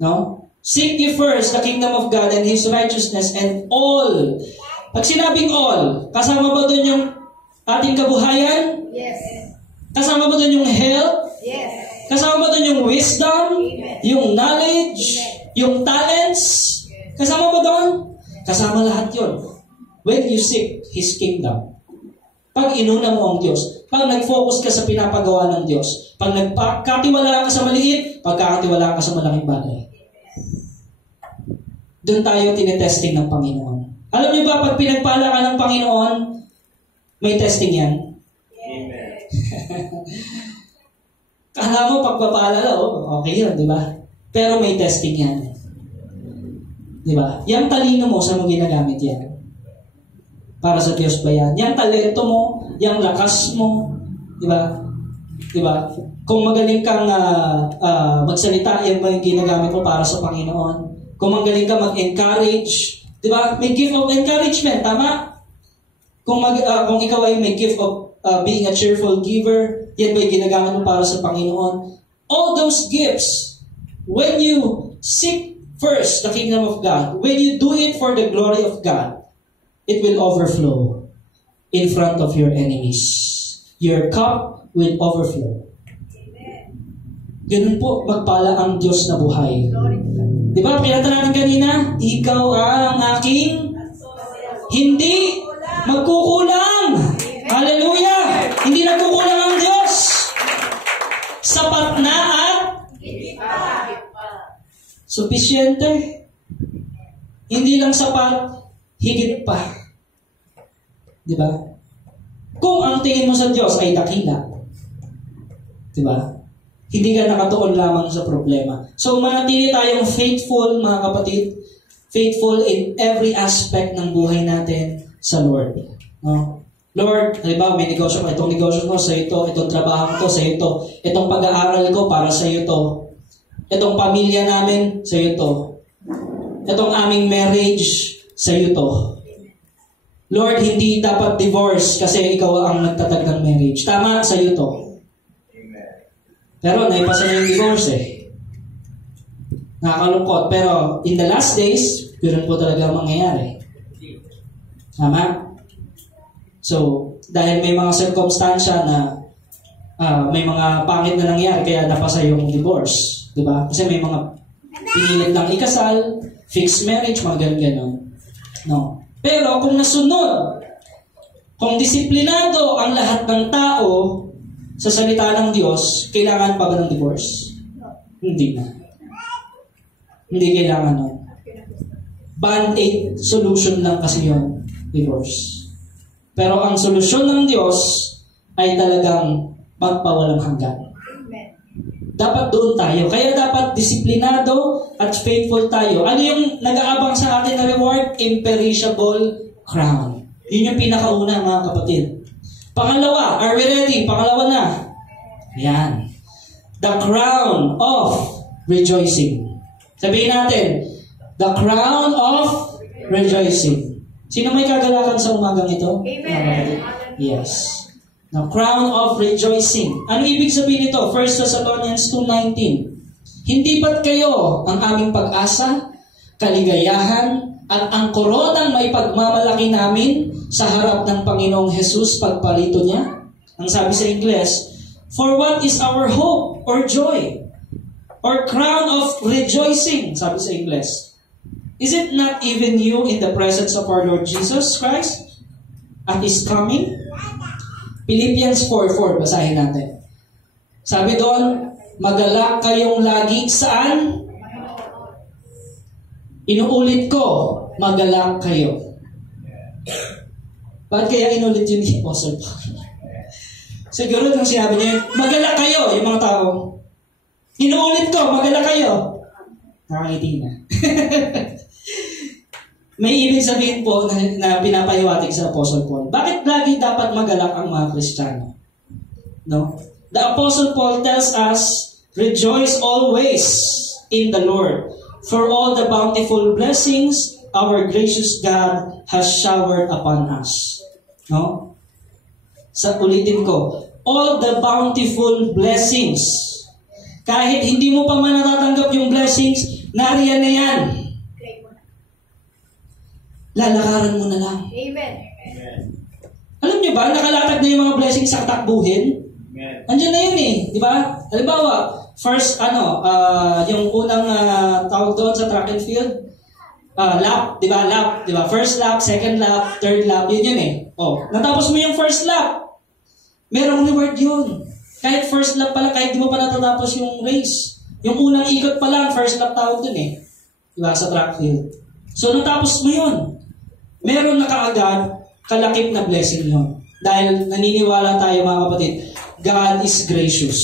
No? Seek ye first the kingdom of God and His righteousness and all. Pag sinabing all, kasama ba doon yung ating kabuhayan? Yes. Kasama ba doon yung health? Yes. Kasama ba doon yung wisdom? Amen. Yung knowledge? Yung talents? Kasama ba doon? Kasama lahat yun. When you seek His kingdom. Pag inuna mo ang Diyos. Pag nag-focus ka sa pinapagawa ng Diyos. Pag nagkatiwala ka sa maliit, pagkakatiwala ka sa malaking bagay. Doon tayo tinetesting ng Panginoon. Alam niyo ba, pag pinagpala ka ng Panginoon, may testing yan. Amen. Kala mo pagpapaalala, okay yun, di ba? Pero may testing yan. Di ba? Yang talino mo, saan mo ginagamit yan? Para sa Diyos ba yan? Yang talento mo, yang lakas mo, di ba? Di ba? Kung magaling kang magsalita, yan ba yung ginagamit mo para sa Panginoon? Kung magaling ka mag-encourage, di ba? May gift of encouragement, tama? Kung ikaw ay may gift of being a cheerful giver, yan ba yung ginagamit mo para sa Panginoon? All those gifts, when you seek first the kingdom of God, when you do it for the glory of God, it will overflow in front of your enemies. Your cup will overflow. Ganun po, magpala ang Diyos na buhay. Di ba, pinata natin kanina, ikaw ang aking hindi magkukulang. Hallelujah! Hindi nagkukulang ang Diyos. Sapat na at sufisyente. Hindi lang sapat, higit pa. Di ba? Kung ang tingin mo sa Diyos ay dakila, di ba? Hindi ka nakatuon lamang sa problema. So, manatili tayong faithful, mga kapatid, faithful in every aspect ng buhay natin sa Lord. No? Lord, halimbawa, may negosyo ko. Itong negosyo ko, sa ito. Itong trabaho ko, sa ito. Itong pag-aaral ko, para sa ito. Itong pamilya namin, sa ito. Itong aming marriage, sa ito. Lord, hindi dapat divorce kasi ikaw ang nagtatag ng marriage. Tama, sa ito. Pero naipasa na yung divorce eh. Nakakalungkot. Pero in the last days, yun po talaga mangyayari. Tama? So, dahil may mga circumstansya na may mga pangit na nangyari, kaya napasa yung divorce. Diba? Kasi may mga pinilit lang ikasal, fixed marriage, mga ganun-ganun. No. Pero kung nasunod, kung disiplinado ang lahat ng tao sa salita ng Diyos, kailangan pa ba ng divorce? Hindi na. Hindi kailangan nun. Band-aid solution lang kasi yun, divorce. Pero ang solusyon ng Diyos ay talagang magpawalang hanggan. Dapat doon tayo. Kaya dapat disiplinado at faithful tayo. Ano yung nag-aabang sa atin na reward? Imperishable crown. Yun yung pinakauna, mga kapatid. Pangalawa, are we ready? Pangalawa na. Ayan. The crown of rejoicing. Sabihin natin, the crown of rejoicing. Sino may kagalakan sa umagang ito? Amen. Yes. The crown of rejoicing. Ano ibig sabihin nito? 1 Thessalonians 2:19. Hindi ba't kayo ang aming pag-asa, kaligayahan, at ang koronang may pagmamalaki namin sa harap ng Panginoong Jesus pagparito niya? Ang sabi sa Ingles, for what is our hope or joy or crown of rejoicing? Sabi sa Ingles. Is it not even you in the presence of our Lord Jesus Christ at His coming? Philippians 4:4, basahin natin. Sabi doon, magalak kayong lagi saan? Inuulit ko, magalak kayo. Bakit kaya inulit yun ni Apostle Paul? Siguro nung sinabi niya, magalak kayo, yung mga tao. Inuulit ko, magalak kayo. Nakangiti na. May ibig sabihin po na pinapahiwatig sa Apostle Paul. Bakit lagi dapat magalak ang mga Kristiyano? No? The Apostle Paul tells us, rejoice always in the Lord, for all the bountiful blessings our gracious God has showered upon us. No? Ulitin ko, all the bountiful blessings. Kahit hindi mo pa man natatanggap yung blessings, nariyan na yan. Lalakaran mo na lang. Amen. Alam niyo ba, nakalatag na yung mga blessings sa takbuhin? Andiyan na yun eh, di ba? Halimbawa, first, yung unang tawag doon sa track and field, lap, di ba? Lap, di ba? First lap, second lap, third lap, yun eh. Oh, natapos mo yung first lap, merong reward yun. Kahit first lap pala, kahit di mo pa natatapos yung race. Yung unang ikot pa lang, first lap tawag dun eh. Di ba? Sa track field. So, natapos mo yun. Meron na kaagad, kalakip na blessing yun. Dahil naniniwala tayo, mga kapatid, God is gracious.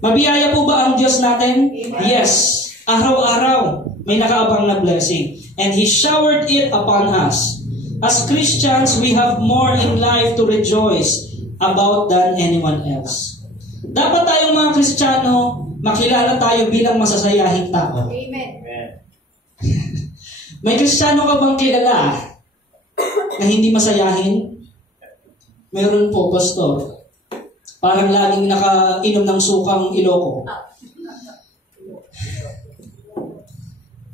Mabiyaya po ba ang Diyos natin? Yes. Araw-araw, may nakaabang na blessing. And He showered it upon us. As Christians, we have more in life to rejoice about than anyone else. Dapat tayong mga Kristiyano, makilala tayo bilang masasayahing tao. Amen. May Kristiyano ka bang kilala na hindi masayahin? Meron po, Pastor. Parang laging nakainom ng sukang Iloko.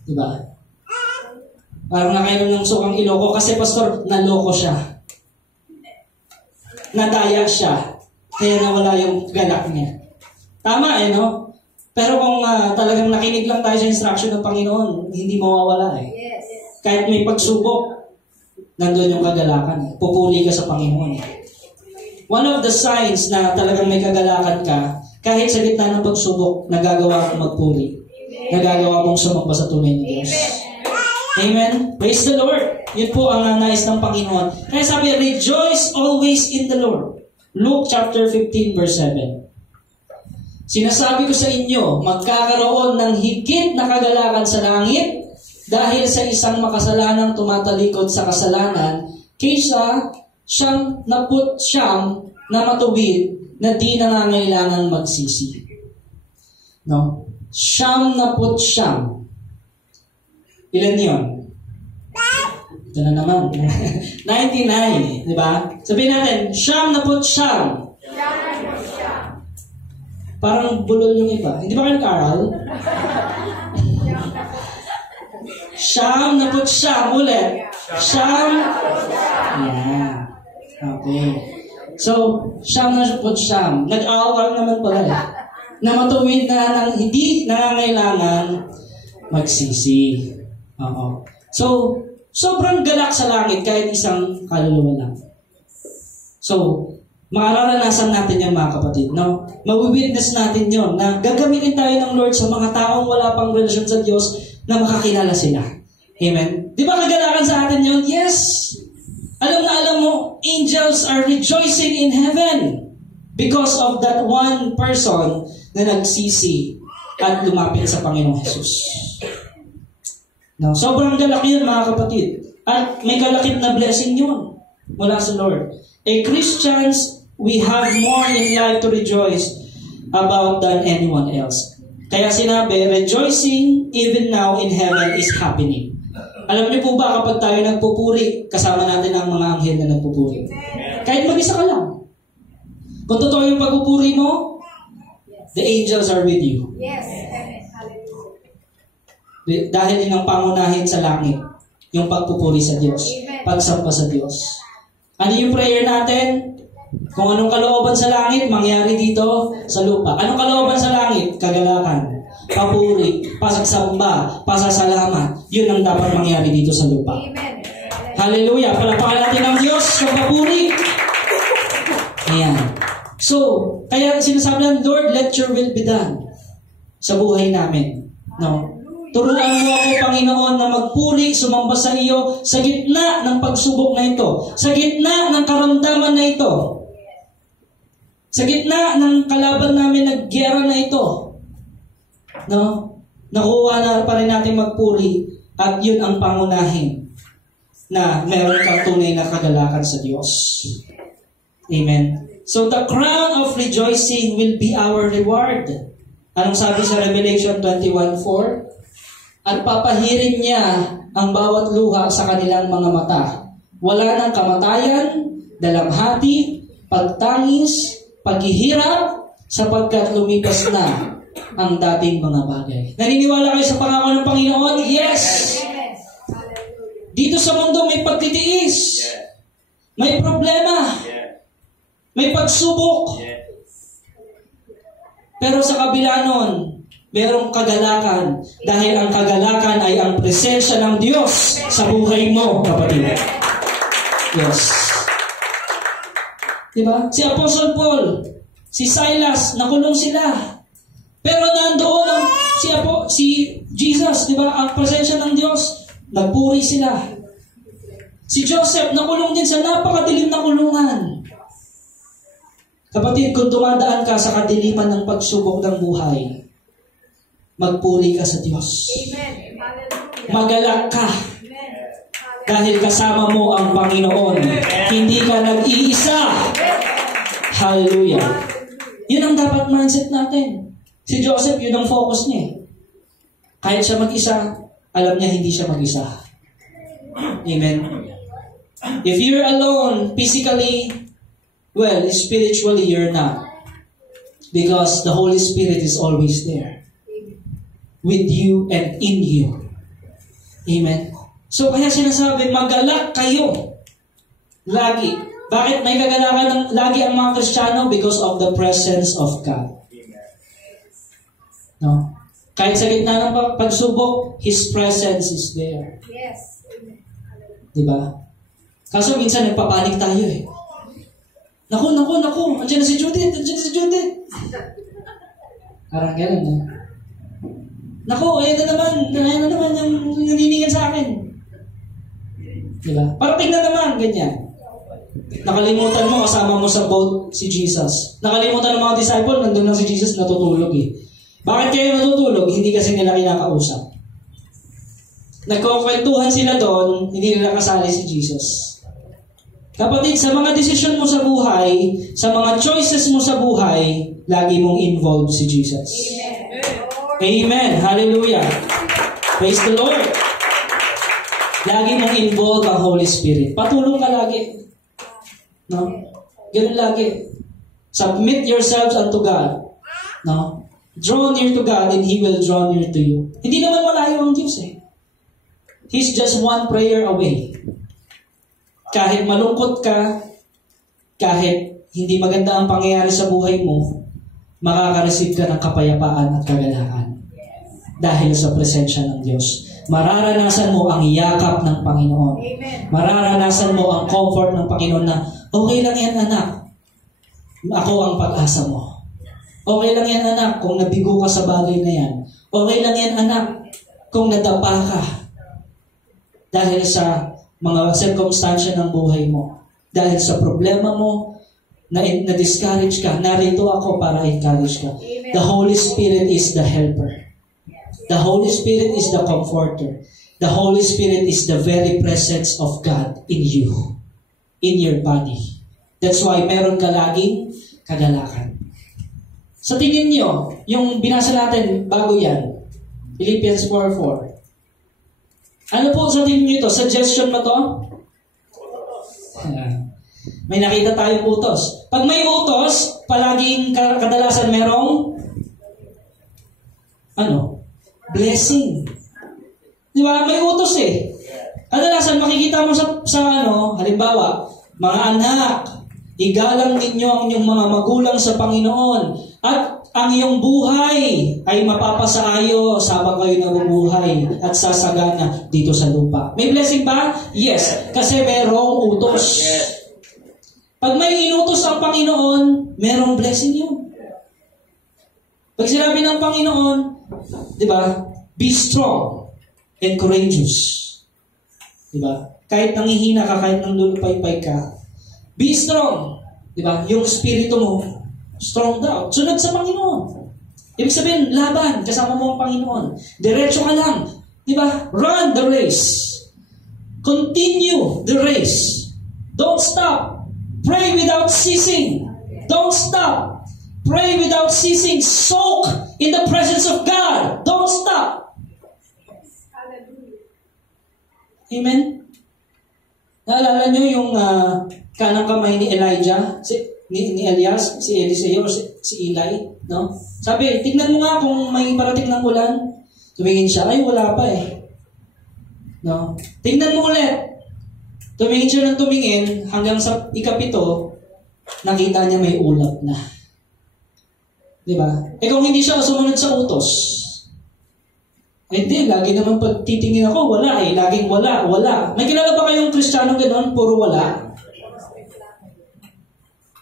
Diba? Parang nakainom ng sukang Iloko kasi, Pastor, naloko siya. Nadaya siya. Kaya nawala yung galak niya. Tama no? Pero kung talagang nakinig lang tayo sa instruction ng Panginoon, hindi mawawala Yes. Kahit may pagsubok, nandun yung kagalakan. Pupuri ka sa Panginoon. One of the signs na talagang may kagalakan ka, kahit sa gitna ng pagsubok, nagagawa mong magpuri. Nagagawa mong sumamba sa tunay ng Diyos. Amen? Praise the Lord. Yun po ang nais ng Panginoon. Kaya sabi, rejoice always in the Lord. Luke chapter 15 verse 7. Sinasabi ko sa inyo, magkakaroon ng higit na kagalakan sa langit dahil sa isang makasalanang tumatalikod sa kasalanan kaysa siyang naputsyam na matuwid na di nangangailangan magsisi. No? Siyam na putsyam. Ilan yun? Ito na naman. 99. Di ba? Sabihin natin, siyam na putsyam. Parang bulol yung iba. Hindi ba kayo nag-aral? Siyam na putsyam. Ulit. Siyam. Yeah. Okay. So, siyam na putsyam. Nag-awal naman pala. Na matuwid na ng hindi nangangailangan magsisi. Oo. So, sobrang galak sa langit kahit isang kaluluwa lang. So, makararanasan natin yan mga kapatid, no? Mawi-witness natin yon na gagamitin tayo ng Lord sa mga taong wala pang relasyon sa Diyos na makakilala sila. Amen? Di ba kagalakan sa atin yun? Yes! Alam na alam mo, angels are rejoicing in heaven because of that one person na nagsisi at lumapit sa Panginoong Jesus. No, sobrang galak yun mga kapatid. At may kalakip na blessing yun mula sa Lord. Christians, we have more in life to rejoice about than anyone else. Kaya sinabi, rejoicing even now in heaven is happening. Alam niyo po ba kapag tayo nagpupuri, kasama natin ang mga anghel na nagpupuri? Kahit mag-isa ka lang. Kung totoo yung pagpupuri mo, the angels are with you. Yes. Hallelujah. Dahil yun ang pangunahin sa langit, yung pagpupuri sa Diyos, pagsamba sa Diyos. Ano yung prayer natin? Kung anong kalooban sa langit, mangyari dito sa lupa. Anong kalooban sa langit? Kagalakan, papuri, pasagsamba, pasasalamat. Yun ang dapat mangyari dito sa lupa. Amen. Hallelujah! Palapakan natin ang Diyos sa papuri. Ayan. So, kaya sinasabi ng Lord, let your will be done sa buhay namin. No? Turuan mo ako, Panginoon, na magpuri, sumamba sa iyo sa gitna ng pagsubok na ito. Sa gitna ng karamdaman na ito. Sa gitna ng kalaban namin na gera na ito. No? Nakuha na pa rin natin magpuri at yun ang pangunahin na meron kang tunay na kagalakan sa Diyos. Amen. So the crown of rejoicing will be our reward. Anong sabi sa Revelation 21:4? At papahirin niya ang bawat luha sa kanilang mga mata. Wala ng kamatayan, dalamhati, pagtangis, paghihirap, sapagkat lumipas na ang dating mga bagay. Naniniwala kayo sa pangako ng Panginoon? Yes! Dito sa mundo may pagtitiis. May problema. May pagsubok. Pero sa kabila nun, merong kagalakan dahil ang kagalakan ay ang presensya ng Diyos sa buhay mo, kapatid. Yes. Diba? Si Apostle Paul, si Silas, nakulong sila. Pero nandoon ang si Jesus, diba? Ang presensya ng Diyos, nagpuri sila. Si Joseph, nakulong din sa napakadilim na kulungan. Kapatid, kung dumadaan ka sa kadiliman ng pagsubok ng buhay, magpuri ka sa Diyos. Amen. Hallelujah. Magalak ka Amen. dahil kasama mo ang Panginoon. Hindi ka nag-iisa. Hallelujah. Yun ang dapat mindset natin. Si Joseph, yun ang focus niya. Kahit siya mag-isa, alam niya hindi siya mag-isa. Amen. If you're alone, physically, well, spiritually, you're not. Because the Holy Spirit is always there. With you and in you. Amen. So, kaya sinasabi, magalak kayo. Lagi. Bakit may kagalakan lagi ang mga Kristiyano? Because of the presence of God. No? Kahit sa gitna ng pagsubok, His presence is there. Yes. Amen. Diba? Kaso minsan nagpapanik tayo eh. Naku. Andiyan na si Judith. Parang gano'n na. Naku, ayan na naman yung naniningin sa akin. Diba? Parating na naman, ganyan. Nakalimutan mo, kasama mo sa boat si Jesus. Nakalimutan ng mga disciple, nandun lang si Jesus, natutulog eh. Bakit kayo natutulog? Hindi kasi nila kinakausap. Nagkukwentuhan sila doon, hindi nila kasali si Jesus. Kapatid, sa mga desisyon mo sa buhay, sa mga choices mo sa buhay, lagi mong involved si Jesus. Amen. Hallelujah. Praise the Lord. Lagi mong involved ang Holy Spirit. Patulong ka lagi. No? Ganun lagi. Submit yourselves unto God. No? Draw near to God and He will draw near to you. Hindi naman malayo ang Diyos eh. He's just one prayer away. Kahit malungkot ka, kahit hindi maganda ang pangyayari sa buhay mo, makaka-receive ka ng kapayapaan at kagalakan. Dahil sa presensya ng Diyos. Mararanasan mo ang yakap ng Panginoon. Amen. Mararanasan mo ang comfort ng Panginoon na, okay lang yan anak. Ako ang pag-asa mo. Okay lang yan anak kung nabigo ka sa bagay na yan. Okay lang yan anak kung nadapa ka. Dahil sa mga circumstansya ng buhay mo. Dahil sa problema mo, na-discourage ka. Narito ako para encourage ka. Amen. The Holy Spirit is the helper. The Holy Spirit is the comforter. The Holy Spirit is the very presence of God in you. In your body. That's why meron ka laging kagalakan. Sa tingin nyo, yung binasa natin bago yan, Philippians 4:4. Ano po sa tingin nyo ito? Suggestion ba to? May nakita tayong utos. Pag may utos, palaging kadalasan merong blessing. Di ba? May utos eh. Kadalasan makikita mo sa halimbawa, mga anak, igalang ninyo ang inyong mga magulang sa Panginoon at ang iyong buhay ay mapapasaayos habang kayo nabubuhay at sasagana dito sa lupa. May blessing ba? Yes. Kasi merong utos. Pag may inutos ang Panginoon, merong blessing yun. Pag sinabi ng Panginoon, di ba? Be strong and courageous. Di ba? Kahit nangihina ka, kahit nangdulupay-pay ka, be strong. Di ba? Yung spirito mo, strong daw. Sunod sa Panginoon. Ibig sabihin, laban. Kasama mo ang Panginoon. Diretso ka lang. Di ba? Run the race. Continue the race. Don't stop. Pray without ceasing. Don't stop. Pray without ceasing. Soak in the presence of God. Don't stop. Amen? Naalala nyo yung kanang kamay ni Elijah, ni Elias, si Eliseo, si Eli, no? Sabi, tignan mo nga kung may parating ng ulan. Tumingin siya, ay wala pa eh. No? Tignan mo ulit. Tumingin siya ng tumingin hanggang sa ikapito, nakita niya may ulap na. Di ba? Eh kung hindi siya sumunod sa utos, hindi, lagi naman pag titingin ako, wala eh. Laging wala. May kilala ba kayong Kristiyano gano'n? Puro wala.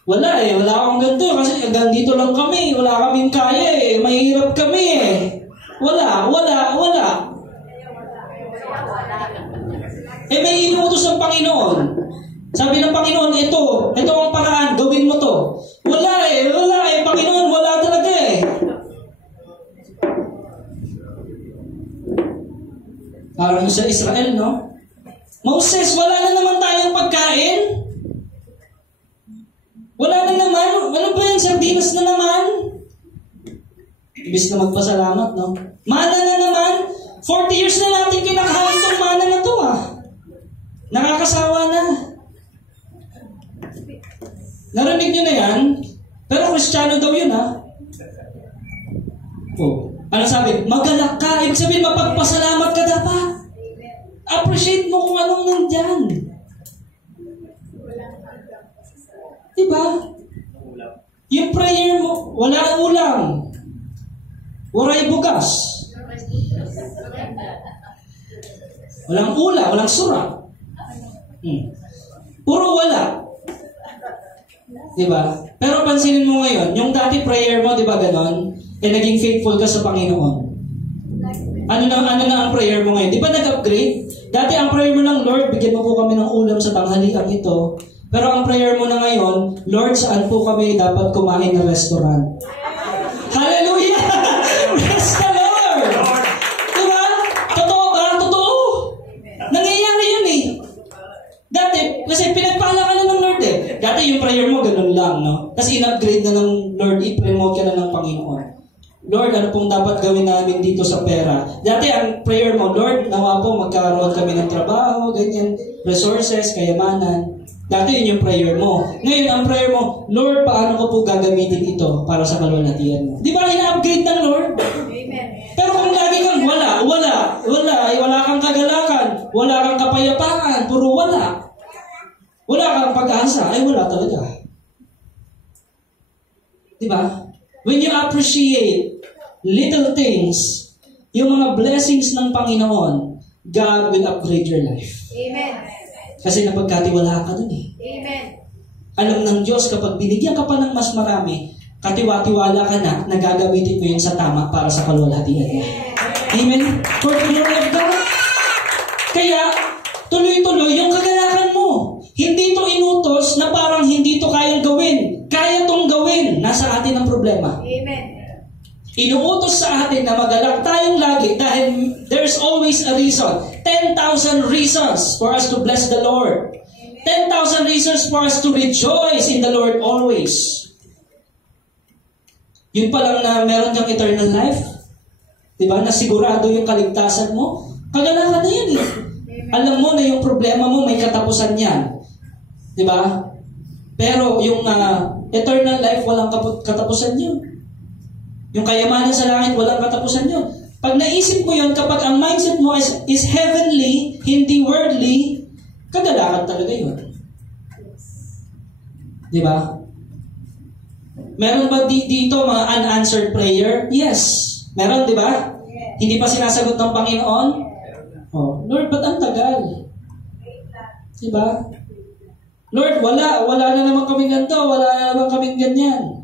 Wala eh. Wala akong ganito kasi hanggang dito lang kami. Wala kaming kaya eh. Mahirap kami eh. Wala. Eh may inuutos ang Panginoon. Sabi ng Panginoon, ito ang paraan, gawin mo to. Wala eh. Parang sa Israel, no? Moses, wala na naman tayong pagkain. Wala na naman. Ano ba yan? Sardinas na naman. Ibig na magpasalamat, no? Mana na naman. 40 years na natin kinakain itong mana na to, ah. Nakakasawa na. Narinig nyo na yan? Pero Kristiyano daw yun, ha? Oh. Ano sabi? Magalak ka. Ibig sabihin, mapagpasalamat ka dapat. Appreciate mo kung anong nandyan. Diba? Yung prayer mo, wala ulam. Waray bugas. Walang ulam, walang sura. Puro wala. Diba? Pero pansinin mo ngayon, yung dati prayer mo, diba ganon? Naging faithful ka sa Panginoon. Ano na ang prayer mo ngayon? Di ba nag-upgrade? Dati ang prayer mo ng Lord, bigyan mo po kami ng ulam sa tanghalian ito. Pero ang prayer mo na ngayon, Lord, saan po kami dapat kumain ng restaurant? Hallelujah! Bless the Lord! Diba? Totoo ba? Totoo! Nangyayari yun eh. Dati, kasi pinagpala ka na ng Lord eh. Dati yung prayer mo, ganun lang, no? Tapos in-upgrade na ng Lord, i-promote ka na ng Panginoon. Lord, ano pong dapat gawin namin dito sa pera? Dati ang prayer mo, Lord, nawa po magkaroon kami ng trabaho, ganyan, resources, kayamanan. Dati yun yung prayer mo. Ngayon, ang prayer mo, Lord, paano ko po gagamitin ito para sa kalwalhatian mo? Di ba ina-upgrade ng Lord? Amen. Pero kung lagi kang wala kang kagalakan, wala kang kapayapaan, puro wala kang pag-asa, ay wala talaga. Di ba? When you appreciate little things, yung mga blessings ng Panginoon, God will upgrade your life. Amen. Kasi napagkatiwalaan ka dun eh. Amen. Alam ng Diyos, kapag binigyan ka pa ng mas marami, katiwa-tiwala ka na, nagagamitin mo yun sa tama para sa kalwalhatian niya. Amen? For the glory of God. Kaya, tuloy-tuloy yung kagalakan mo. Hindi ito inutos na parang hindi ito kayang gawin. Kaya itong gawin. Nasa atin ang problema. Amen. Inuutos sa atin na magalak tayong lagi dahil there's always a reason. 10,000 reasons for us to bless the Lord. 10,000 reasons for us to rejoice in the Lord always. Yun pa lang na meron kang eternal life. Diba? Na sigurado yung kaligtasan mo. Kagalakan na yan eh. Alam mo na yung problema mo may katapusan yan. Diba? Pero yung eternal life, walang katapusan yun. Yung kayamanan sa langit, walang katapusan yun. Pag naisip mo yun, kapag ang mindset mo is heavenly, hindi worldly, kagalakan talaga yun. Diba? Meron ba dito mga unanswered prayer? Yes. Meron, diba? Hindi pa sinasagot ng Panginoon? Oh, Lord, ba't ang tagal? Diba? Lord, wala na naman kaming ganito, wala na naman kaming ganyan.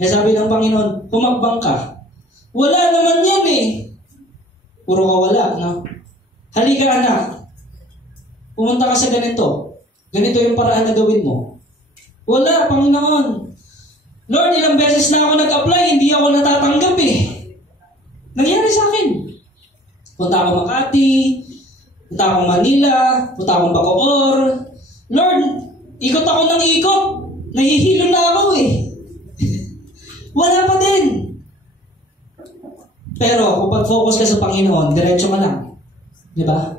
Eh sabi ng Panginoon, pumagbang ka. Wala naman yan eh. Puro ka wala, no? Halika anak. Pumunta ka sa ganito. Ganito yung paraan na gawin mo. Wala, Panginoon. Lord, ilang beses na ako nag-apply, hindi ako natatanggap eh. Nangyari sa akin. Punta ako Makati, punta ako Manila, punta ako Bacoor. Lord, ikot ako ng ikot. Nahihilo na ako eh. Wala pa din. Pero kung pag-focus ka sa Panginoon, diretso ka lang. Di ba?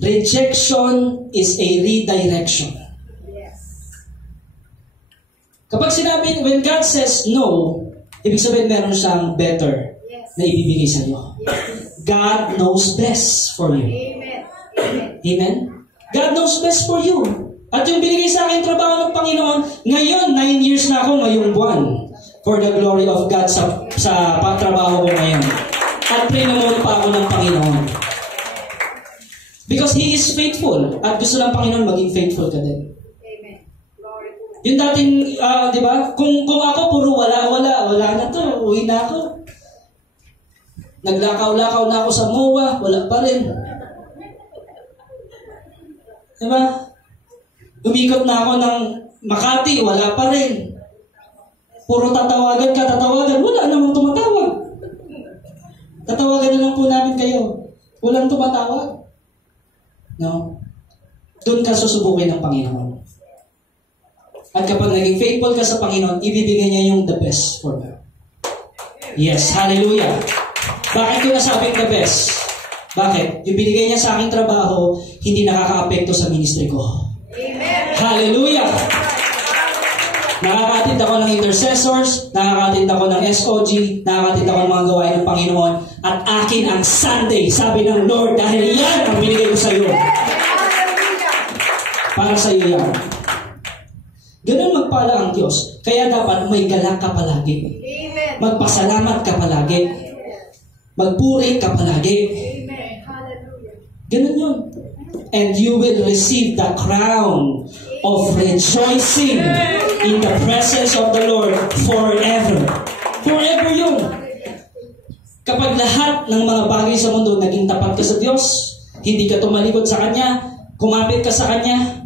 Rejection is a redirection. Yes. Kapag sinabi, when God says no, ibig sabihin meron siyang better na ibibigay sa iyo. God knows best for you. Amen. Amen. Amen? God knows best for you. At yung binigay sa akin trabaho ng Panginoon, ngayon, 9 years na ako ngayong buwan. For the glory of God sa pagtrabaho ko ngayon. At pinamote pa ako ng Panginoon. Because He is faithful. At gusto lang Panginoon maging faithful ka din. Amen. Glory to God. Yung dating, di ba? Kung ako puro wala na to. Uwi na ako. Naglakaw-lakaw na ako sa MOA. Wala pa rin. Di ba? Umikot na ako ng Makati. Wala pa rin. Puro tatawagan ka, wala namang tumatawag. Tatawagan na lang po namin kayo. Walang tumatawag. No? Doon ka susubukin ng Panginoon. At kapag naging faithful ka sa Panginoon, ibibigay niya yung the best for you. Yes, hallelujah. Bakit ko nasabing the best? Bakit? Yung binigay niya sa aking trabaho, hindi nakaka-apekto sa ministry ko. Amen. Hallelujah! Nakakatid ako ng intercessors, nakakatid ako ng SOG, nakakatid ako ng mga gawain ng Panginoon, at akin ang Sunday, sabi ng Lord, dahil yan ang binigay ko sa iyo. Para sa iyo yan. Ganun magpala ang Diyos. Kaya dapat may galak ka palagi. Amen. Magpasalamat ka palagi. Magpuri ka palagi. Amen. Hallelujah. Ganun yun. And you will receive the crown of rejoicing in the presence of the Lord forever. Forever yun. Kapag lahat ng mga bagay sa mundo naging tapat ka sa Diyos, hindi ka tumalikod sa Kanya, kumapit ka sa Kanya,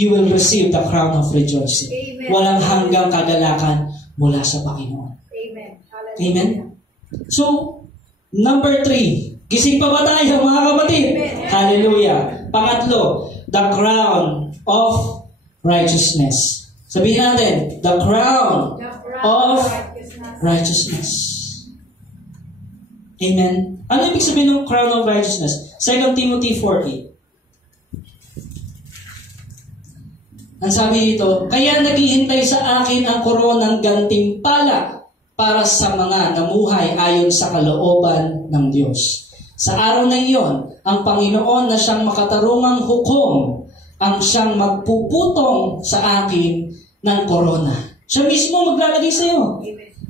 you will receive the crown of rejoicing. Amen. Walang hanggang kagalakan mula sa Panginoon. Amen. Hallelujah. Amen? So, number 3. Gising pa ba tayo, mga kapatid? Amen. Hallelujah. Pangatlo, the crown of righteousness. Sabihin natin, the crown The crown of righteousness. righteousness. Amen? Ano ibig sabihin ng crown of righteousness? 2 Timothy 4:8. Ang sabi dito, kaya naghihintay sa akin ang koronang gantimpala para sa mga namuhay ayon sa kalooban ng Diyos. Sa araw na iyon, ang Panginoon na siyang makatarungang hukom ang siyang magpuputong sa akin ng korona. Siya mismo maglalagay sa iyo.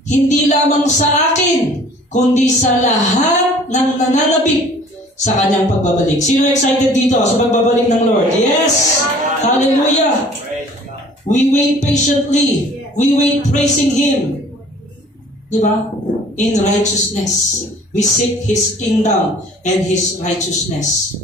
Hindi lamang sa akin, kundi sa lahat ng nananabik sa kanyang pagbabalik. Sino excited dito sa pagbabalik ng Lord? Yes! Hallelujah! We wait patiently. We wait praising Him. Diba? In righteousness. We seek His kingdom and His righteousness.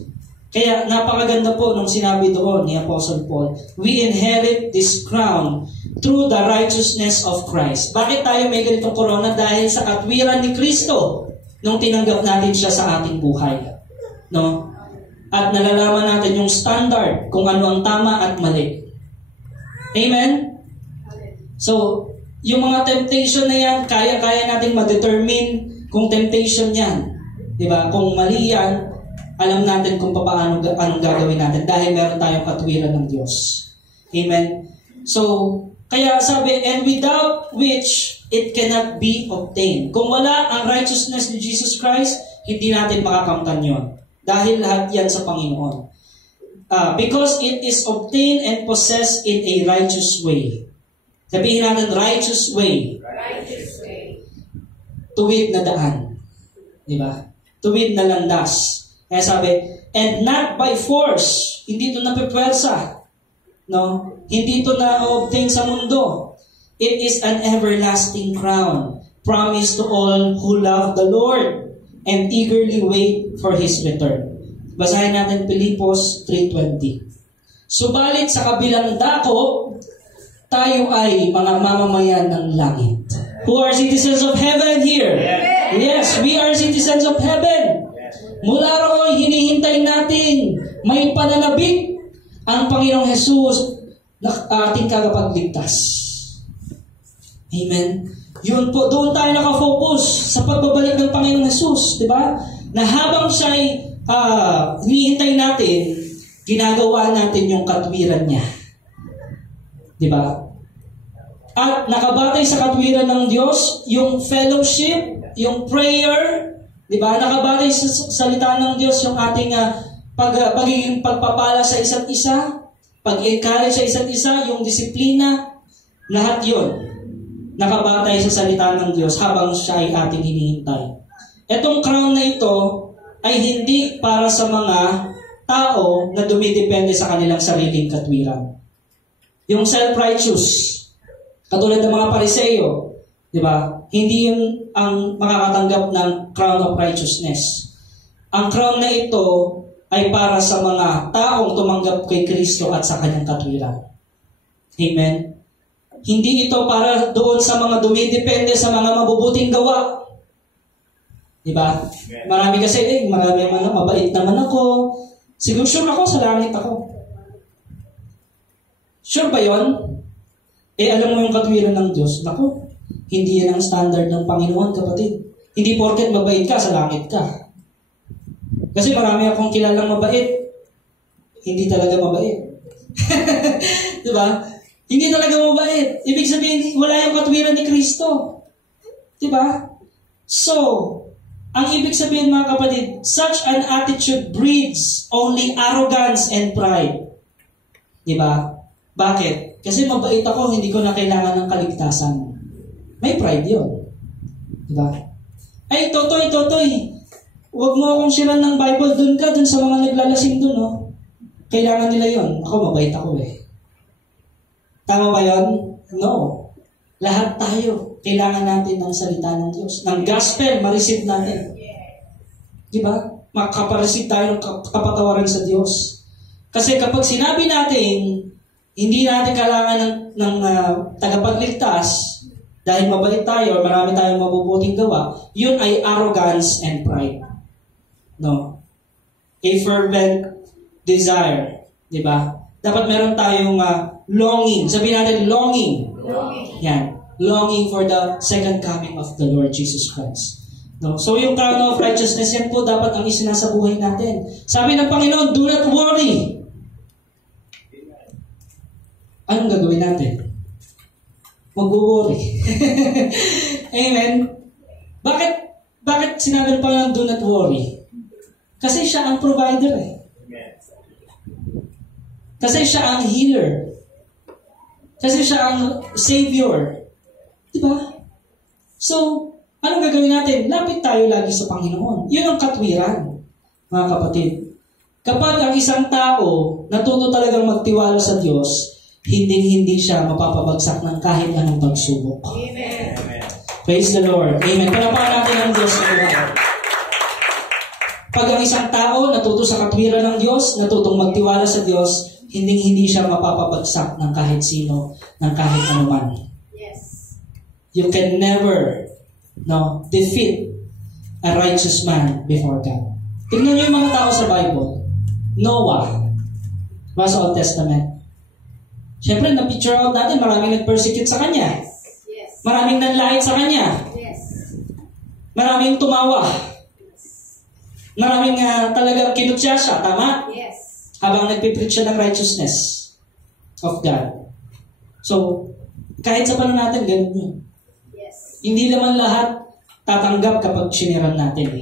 Kaya napakaganda po nung sinabi doon ni Apostle Paul, we inherit this crown through the righteousness of Christ. Bakit tayo may ganitong korona? Dahil sa katwiran ni Kristo nung tinanggap natin siya sa ating buhay. No? At nalalaman natin yung standard kung ano ang tama at mali. Amen? So, yung mga temptation na yan, kaya-kaya natin ma-determine kung temptation yan. Diba? Kung mali yan, alam natin kung paano anong gagawin natin dahil meron tayong katwiran ng Diyos. Amen? So, kaya sabi, and without which it cannot be obtained. Kung wala ang righteousness ni Jesus Christ, hindi natin makakamtan yon. Dahil lahat yan sa Panginoon. Because it is obtained and possessed in a righteous way. Sabihin natin, righteous way. Righteous way. Tuwid na daan. Diba? Tuwid na landas. Kaya sabi, and not by force. Hindi ito napipwersa. No? Hindi ito na-obtain sa mundo. It is an everlasting crown, promised to all who love the Lord and eagerly wait for His return. Basahin natin Pilipos 3:20. Subalit sa kabilang dako, tayo ay mga mamamayan ng langit. Who are citizens of heaven here? Yes, we are citizens of heaven. Mula roon, hinihintay natin may pananabik ang Panginoong Jesus na ating kagapagligtas. Amen. Yun po, doon tayo nakafocus sa pagbabalik ng Panginoong Jesus, di ba? Na habang siya'y hinihintay natin, ginagawa natin yung katwiran niya. Di ba? At nakabatay sa katwiran ng Diyos, yung fellowship, yung prayer, di ba? Nakabatay sa salita ng Diyos, yung ating pagiging pagpapala sa isa't isa, pag-encourage sa isa't isa, yung disiplina, lahat yon nakabatay sa salita ng Diyos habang siya ay ating hinihintay. Etong crown na ito ay hindi para sa mga tao na dumidepende sa kanilang sariling katwiran. Yung self-righteous, katulad ng mga Pariseo, di ba? Hindi yun ang makakatanggap ng crown of righteousness. Ang crown na ito ay para sa mga taong tumanggap kay Kristo at sa kanyang katwiran. Amen? Hindi ito para doon sa mga dumidepende sa mga mabubuting gawa. Diba? Marami kasi, marami naman, mabait naman ako. Siguro sure ako, sa langit ako. Sure ba yon? Alam mo yung katwiran ng Diyos, naku, hindi yan ang standard ng Panginoon, kapatid. Hindi porket mabait ka, sa langit ka. Kasi marami akong kilalang mabait, hindi talaga mabait. Diba? Hindi talaga mabait. Ibig sabihin, wala yung katwiran ni Kristo. Diba? So, ang ibig sabihin mga kapatid, such an attitude breeds only arrogance and pride. Diba? Bakit? Kasi mabait ako, hindi ko na kailangan ng kaligtasan. May pride yun. Diba? Ay, Totoy, huwag mo akong siran ng Bible, dun sa mga naglalasing dun, no? Kailangan nila yon. Ako, mabait ako eh. Tama ba yun? No. Lahat tayo, kailangan natin ng salita ng Diyos. Ng gospel, ma-receive natin. Diba? Makapareceive tayo ng kapatawaran sa Diyos. Kasi kapag sinabi natin, hindi natin kailangan ng tagapagligtas, dahil mabait tayo, marami tayong mabubuting gawa, yun ay arrogance and pride. No? A fervent desire. Diba? Dapat meron tayong longing. Sabihin natin, longing. Yan. Longing for the second coming of the Lord Jesus Christ. No? So yung crown of righteousness, yan po dapat ang isinasa buhay natin. Sabi ng Panginoon, do not worry. Anong gagawin natin? Mag-worry. Amen? Bakit sinabi ng Panginoon, do not worry? Kasi siya ang provider eh. Kasi siya ang healer. Kasi siya ang savior. Diba? So, anong gagawin natin? Lapit tayo lagi sa Panginoon. Yun ang katwiran, mga kapatid. Kapag ang isang tao natuto talagang magtiwala sa Diyos, hindi siya mapapabagsak ng kahit anong pagsubok. Amen. Praise the Lord. Amen. Panapakan natin ang Diyos. Pag ang isang tao natuto sa katwiran ng Diyos, natutong magtiwala sa Diyos, hindi siya mapapabagsak ng kahit sino, ng kahit anuman. Yes. You can never defeat a righteous man before God. Tignan niyo yung mga tao sa Bible. Noah, sa Old Testament. Siyempre, na-picture out natin, maraming nag-persecute sa kanya. Yes. Maraming nanlait sa kanya. Yes. Maraming tumawa. Maraming talagang kinutya siya. Tama? Yes. Habang nagpipreach siya ng righteousness of God. So, kahit sa panahon natin, ganun yun. Yes. Hindi naman lahat tatanggap kapag siniran natin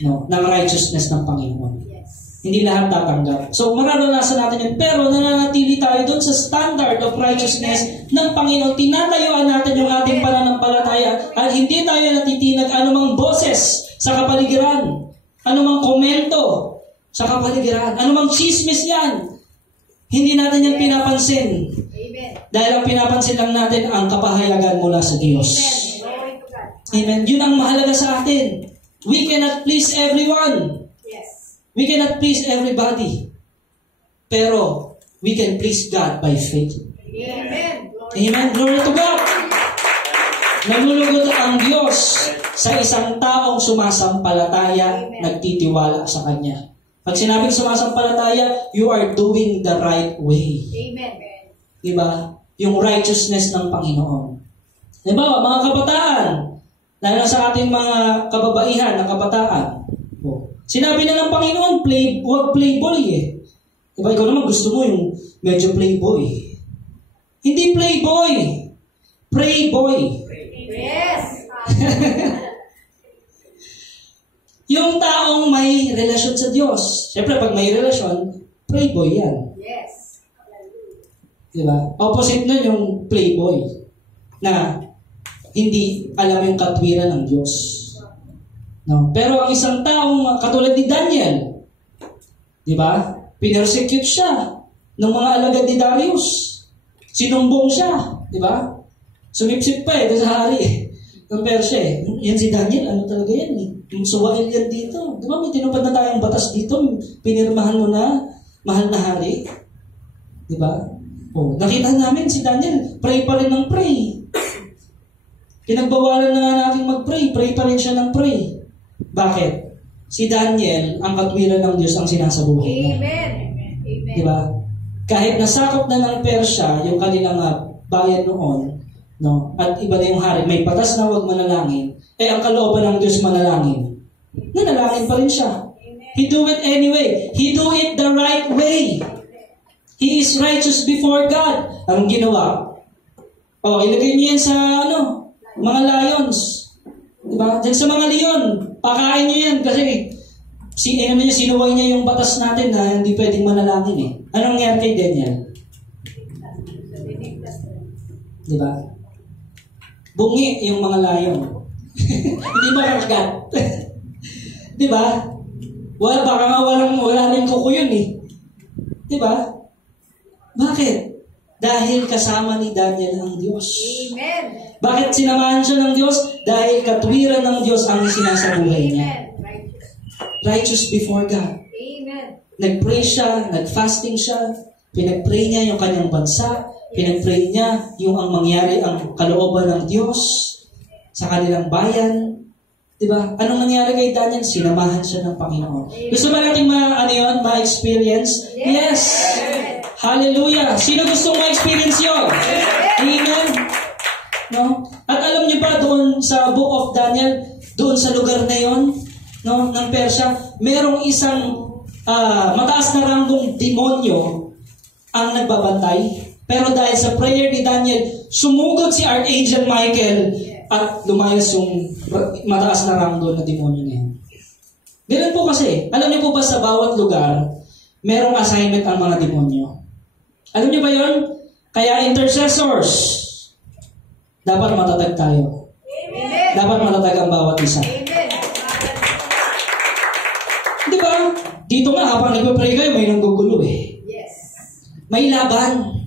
ng righteousness ng Panginoon. Yes. Hindi lahat tatanggap. So, mararanasan natin yun. Pero nananatili tayo dun sa standard of righteousness ng Panginoon. Tinatayuan natin yung ating pananampalataya at hindi tayo natitinag anumang boses sa kapaligiran, anumang komento sa kapaligiran, anumang chismis yan. Hindi natin yan pinapansin. Amen. Dahil ang pinapansin lang natin ang kapahayagan mula sa Diyos. Glory to God. Amen. Yun ang mahalaga sa atin. We cannot please everyone. Yes. We cannot please everybody. Pero, we can please God by faith. Amen. Amen. Glory to God. Nalulugod ang Diyos sa isang taong sumasampalataya, nagtitiwala sa Kanya. Pag sinabing sumasampalataya, you are doing the right way. Amen. Diba? Yung righteousness ng Panginoon. Diba, mga kabataan, lalo na sa ating mga kababaihan na kabataan, sinabi na ng Panginoon, huwag playboy eh. Diba, ikaw naman gusto mo yung medyo playboy. Hindi playboy. Pray boy. Yes. Yung taong may relasyon sa Diyos. Siyempre, pag may relasyon, pray boy yan. Yes. Diba? Opposite nun yung playboy na hindi alam yung katwiran ng Diyos. No? Pero ang isang taong katulad ni Daniel, diba? Pinersecute siya ng mga alagad ni Darius. Sinumbong siya, diba? Sumipsip pa doon sa hari ng Persya eh. Yan si Daniel, ano talaga yan eh. Yung suwail yan dito. Diba may tinupad na tayong batas dito, pinirmahan mo na, mahal na hari. Diba? Oh, nakita namin si Daniel, pray pa rin ng pray. Pinagbawalan na nga natin mag-pray, pray pa rin siya ng pray. Bakit? Si Daniel, ang katwiran ng Diyos ang sinasabuhay niya. Amen. Amen. Diba? Kahit nasakop na ng Persya, yung kanilang bayan noon, no? At iba na yung hari, may batas na huwag manalangin, ang kalooban ng Diyos manalangin. Nanalangin pa rin siya. He do it anyway. He do it the right way. He is righteous before God. Ang ginawa, ilagay niyo yan sa mga lions. Diba? Diyan sa mga leon, pakain niyo yan kasi sinuway niya yung batas natin na hindi pwedeng manalangin eh. Anong nangyari kay Daniel? Diba? Bungi yung mga lion. Hindi makakagat. Diba? Baka nga wala rin kuko yun eh. Diba? Bakit? Dahil kasama ni Daniel ang Diyos. Amen. Bakit sinamahan siya ng Diyos? Dahil katwiran ng Diyos ang sinasabuhay niya. Righteous before God. Amen. Nag-pray siya, nag-fasting siya, pinag-pray niya yung kanyang bansa, pinag-pray niya yung ang mangyari ang kalooban ng Diyos sa kanilang bayan. Diba? Anong nangyari kay Daniel? Sinamahan siya ng Panginoon. Gusto ba natin ma-experience? Yes! Hallelujah! Sino gustong ma-experience yun? Amen! No? At alam niyo ba doon sa Book of Daniel, doon sa lugar na yon, no, ng Persya, merong isang mataas na ranggong demonyo ang nagbabantay. Pero dahil sa prayer ni Daniel, sumugod si Archangel Michael at lumayas yung mataas na ranggo na demonyo na yan. Ganun po kasi, alam niyo po ba sa bawat lugar, merong assignment ang mga demonyo. Alam niyo ba yun? Kaya intercessors, dapat matatag tayo. Amen. Dapat matatag ang bawat isa. Amen. Di ba? Dito nga, habang nagpapray kayo, may nanggugulo eh. Yes. May laban.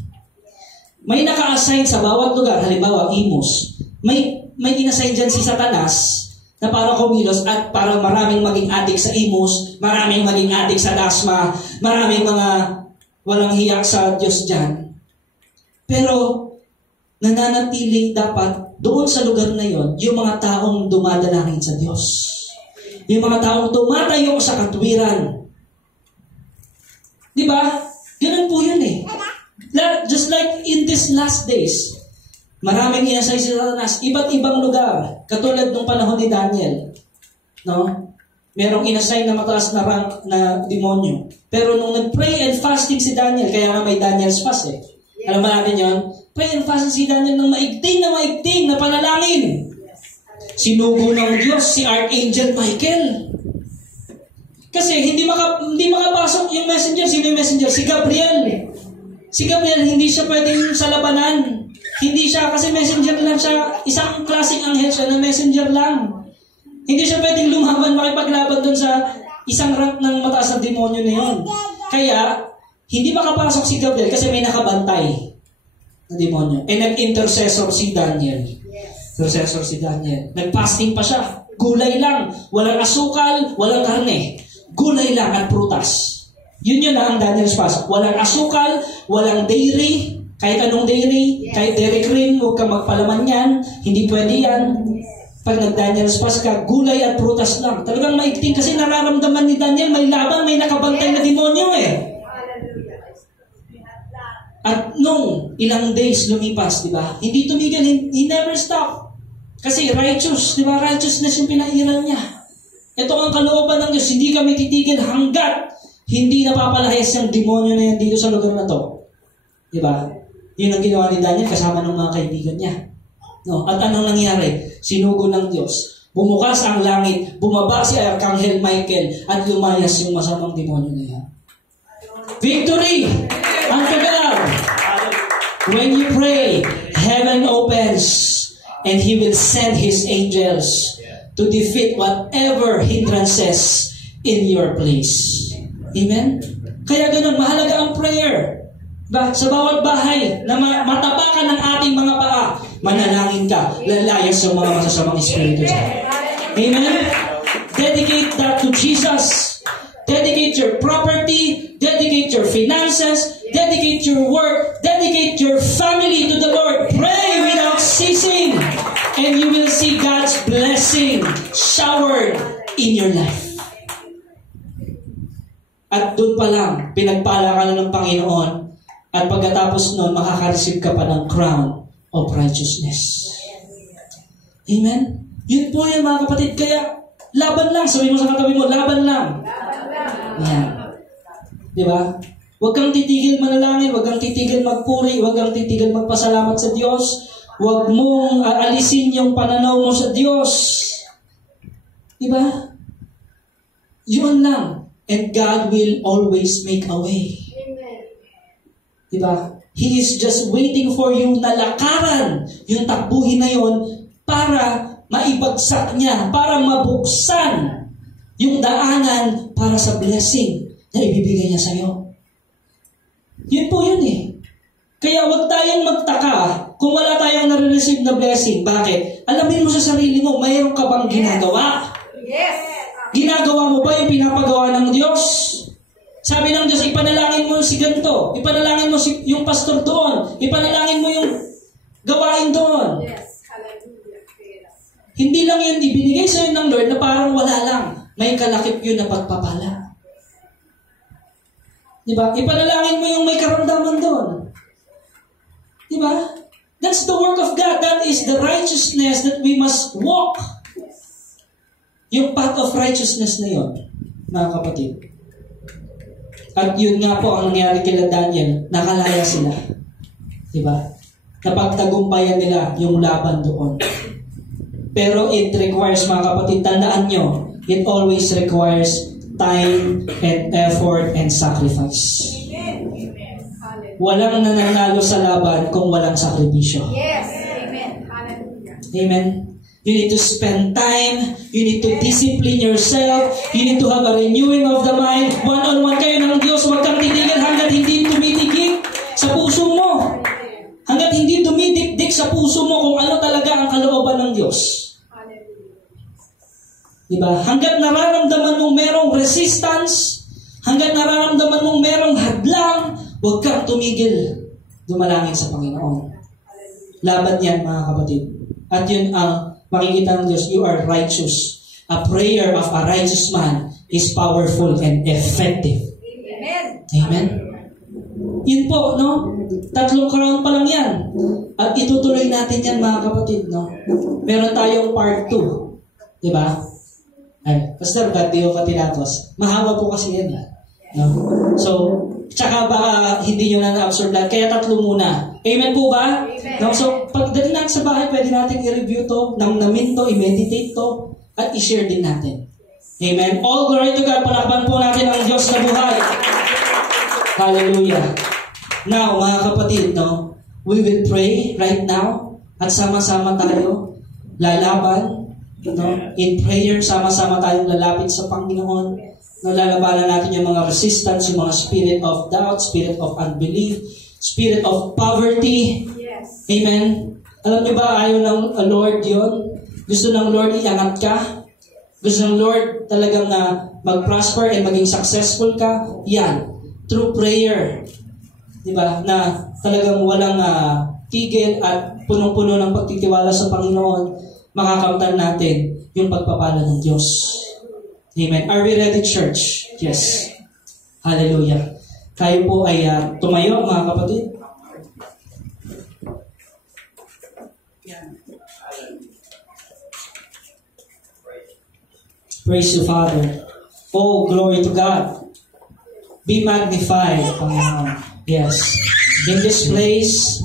May naka-assign sa bawat lugar, halimbawa, Imus. May inassign dyan si Satanas na para kumilos at para maraming maging adik sa Imus, maraming maging adik sa Dasma, maraming mga walang hiyak sa Diyos dyan. Pero, nananatili dapat doon sa lugar na yon yung mga taong dumadalangin sa Diyos. Yung mga taong tumatayo sa katwiran. Di ba? Ganun po yun eh. Just like in these last days, maraming inasay si Satanas, iba't ibang lugar, katulad nung panahon ni Daniel. No? Merong inasay na mataas na rank na demonyo. Pero nung nag-pray and fasting si Daniel, kaya nga may Daniel's fast eh. Alam ba natin yun? Pray and fasting si Daniel ng maigting na panalangin. Sinugo ng Diyos si Archangel Michael. Kasi hindi makapasok yung messenger. Sino yung messenger? Si Gabriel. Si Gabriel, hindi siya pwedeng sa labanan. Hindi siya, kasi messenger lang siya. Isang klaseng anghel siya na messenger lang. Hindi siya pwedeng lumaban, makipaglaban dun sa isang rank ng mataas na demonyo na yun. Kaya, hindi makapasok si Gabriel kasi may nakabantay na demonyo. Nag-intercessor si Daniel. Intercessor si Daniel. Nag-fasting pa siya. Gulay lang. Walang asukal, walang karne. Gulay lang at prutas. Yun lang ang Daniel's fast. Walang asukal, walang dairy, kahit anong dairy, kahit dairy cream, huwag ka magpalaman yan. Hindi pwede yan. Pag nag-Daniel's fast ka, gulay at prutas lang. Talagang maigting kasi nararamdaman ni Daniel, may laban, may nakabantay na demonyo eh. At nung ilang days lumipas, di ba? Hindi tumigil, he never stopped. Kasi righteous, di ba? Righteousness yung pinairal niya. Ito ang kalooban ng Diyos, hindi kami titigil hanggat hindi napapalahis yung demonyo na yan dito sa lugar na to. Di ba? Yun ang ginawa ni Daniel kasama ng mga kaibigan niya. No? At anong nangyari? Sinugo ng Diyos. Bumukas ang langit, bumaba si Archangel Michael, at lumayas yung masamang demonyo na yan. Victory! Unto God! When you pray, heaven opens, and He will send His angels to defeat whatever hindrances in your place. Amen? Kaya ganun, mahalaga ang prayer. Sa bawat bahay na matapakan ng ating mga paa, manalangin ka, lalayas sa mga masasamang espiritu sa Amen? Dedicate that to Jesus. Dedicate your property, dedicate your finances, dedicate your work, dedicate your family to the Lord. Pray without ceasing, and you will see God's blessing showered in your life. At doon pa lang, pinagpala ka na ng Panginoon. At pagkatapos nun, makaka-receive ka pa ng crown of righteousness. Amen? Yun po yan mga kapatid. Kaya, laban lang. Sabihin mo sa katabi mo, laban lang. Yan. Diba? Huwag kang titigil manalangin, huwag kang titigil magpuri, huwag kang titigil magpasalamat sa Diyos, huwag mong alisin yung pananaw mo sa Diyos. Diba? Yun lang. And God will always make a way. Diba? He is just waiting for you na lakaran yung takbuhin na yun para maibagsak niya, para mabuksan yung daanan para sa blessing na ibibigay niya sa iyo. Yun po yun eh. Kaya huwag tayong magtaka kung wala tayong nare-receive na blessing. Bakit? Alamin mo sa sarili mo, mayroon ka bang ginagawa? Yes. Ginagawa mo ba yung pinapagawa ng Diyos? Sabi ng Diyos, ipanalangin mo si ganito. Ipanalangin mo yung pastor doon. Ipanalangin mo yung gawain doon. Yes. Hallelujah. Hindi lang yun ibinigay sa'yo ng Lord na parang wala lang. May kalakip yun na pagpapala. Diba? Ipanalangin mo yung may karamdaman doon. Diba? That's the work of God. That is the righteousness that we must walk. Yung path of righteousness na yun, mga kapatid. At yun nga po ang nangyari kila Daniel, nakalaya sila. Diba? Napagtagumpayan nila yung laban doon. Pero it requires, mga kapatid, tandaan nyo, it always requires time and effort and sacrifice. Amen. Walang nananalo sa laban kung walang sakripisyo. Yes. Amen. Hallelujah. Amen. You need to spend time. You need to discipline yourself. You need to have a renewing of the mind. One-on-one kayo ng Diyos. Huwag kang titigil hanggat hindi tumitigil sa puso mo. Hanggat hindi dumidikdik sa puso mo kung ano talaga ang kalooban ng Diyos. Diba? Hanggat nararamdaman mong merong resistance, hanggat nararamdaman mong merong hadlang, huwag kang tumigil. Dumalangin sa Panginoon. Laban yan, mga kapatid. At yun ang makikita ng Diyos, you are righteous. A prayer of a righteous man is powerful and effective. Amen. Amen? Yun po, no? 3 crown pa lang yan. At itutuloy natin yan, mga kapatid, no? Meron tayong part 2. Diba? Ay, Pastor, ba't di ko pa tinapos? Mahaba po kasi yan. No? So, tsaka ba hindi nyo na na-absorb lahat? Kaya 3 muna. Amen po ba? Amen. No? So, pagdating natin sa bahay, pwede natin i-review to, namnamin to, i-meditate to, at i-share din natin. Amen? All glory to God. Palakpan po natin ang Diyos na buhay. Hallelujah. Now, mga kapatid, no? We will pray right now at sama-sama tayo lalaban. No? In prayer, sama-sama tayong lalapit sa Panginoon. Nalalabanan natin yung mga resistance, yung mga spirit of doubt, spirit of unbelief, spirit of poverty. Yes. Amen? Alam niyo ba, ayaw ng Lord yun? Gusto ng Lord iangat ka? Gusto ng Lord talagang mag-prosper and maging successful ka? Yan. Through prayer. Diba? Na talagang walang tigil at punong-puno ng pagtitiwala sa Panginoon, makakamtan natin yung pagpapala ng Diyos. Amen. Are we ready, church? Yes. Hallelujah. Tayo po ay tumayo, mga kapatid. Praise you, Father. Oh, glory to God. Be magnified, Panginoon. Yes. In this place,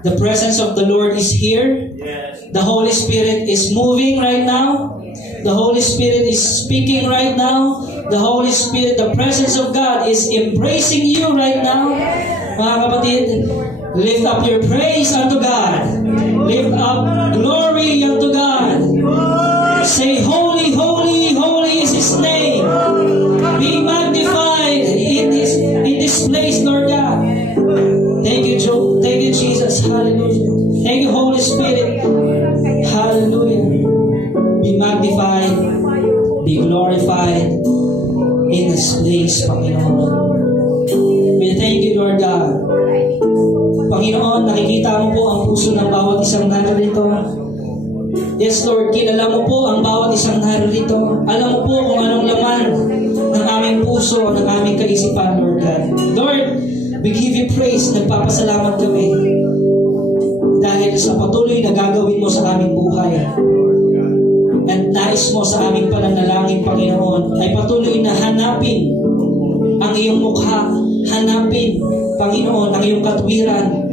the presence of the Lord is here. The Holy Spirit is moving right now. The Holy Spirit is speaking right now. The Holy Spirit, the presence of God is embracing you right now. Mga kapatid, lift up your praise unto God. Lift up glory unto God. Say, holy, holy, holy is His name. Be magnified in this place, Lord God. Thank you, Joe. Thank you, Jesus. Hallelujah. Thank you, Holy Spirit. Hallelujah. Be magnified. Be glorified in this place, Panginoon. We thank you, Lord God. Panginoon, nakikita mo po ang puso ng bawat isang narito. Yes, Lord, kilala mo po ang bawat isang narito. Alam mo po kung anong laman ng aming puso, ng aming kaisipan, Lord God. Lord, we give you praise. Nagpapasalamat kami dahil sa patuloy na gagawin mo sa aming buhay. At nais mo sa aming pananalangin, Panginoon, ay patuloy na hanapin ang iyong mukha, hanapin, Panginoon, ang iyong katwiran,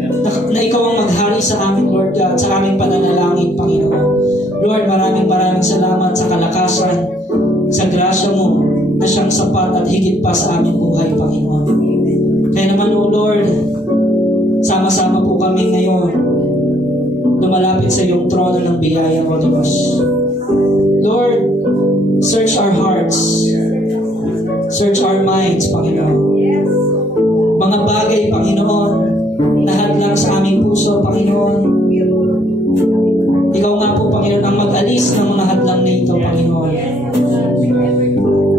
na ikaw ang maghari sa amin, Lord God, sa aming pananalangin, Panginoon. Lord, maraming salamat sa kalakasan, sa grasya mo, na siyang sapat at higit pa sa aming buhay, Panginoon. Kaya naman, O Lord, sama-sama po kami ngayon, lumalapit sa iyong trono ng biyaya, O Diyos. Lord, search our hearts, search our minds, Panginoon. Mga bagay, Panginoon, na hadlang sa aming puso, Panginoon. Ikaw nga po, Panginoon, ang mag-alis ng mga hadlang na ito, Panginoon.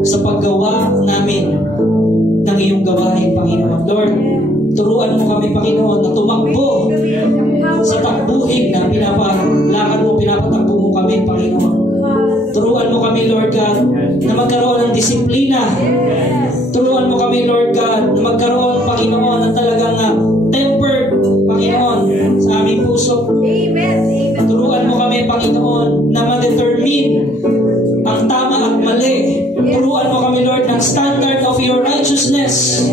Sa paggawa namin ng iyong gawain, Panginoon. Lord, turuan mo kami, Panginoon, na tumakbo sa takbuhin na pinapatakbo mo kami, Panginoon. Turuan mo kami, Lord God, na magkaroon ng disiplina. Turuan mo kami, Lord God, na magkaroon, Panginoon, ng talagang tempered, Panginoon, sa aming puso. Turuan mo kami, Panginoon, na ma-determine ang tama at mali. Turuan mo kami, Lord, ng standard of your righteousness.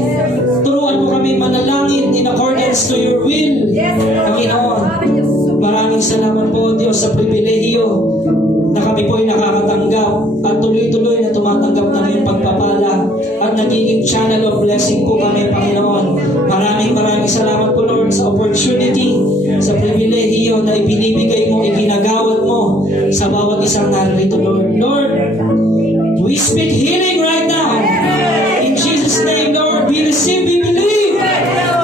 Turuan mo kami manalangin in accordance to your will, Panginoon. Maraming salamat po, Diyos, sa pribilehiyo na kami po ay nakakatanggap at tuloy-tuloy na tumatanggap ng iyong pagpapala at nagiging channel of blessing po kami, Panginoon. Maraming salamat po, Lord, sa opportunity, sa pribilehiyo na ibinibigay mo, iginagawad mo sa bawat isang narito, Lord. Lord, we speak healing right now. In Jesus' name, Lord, we receive, we believe.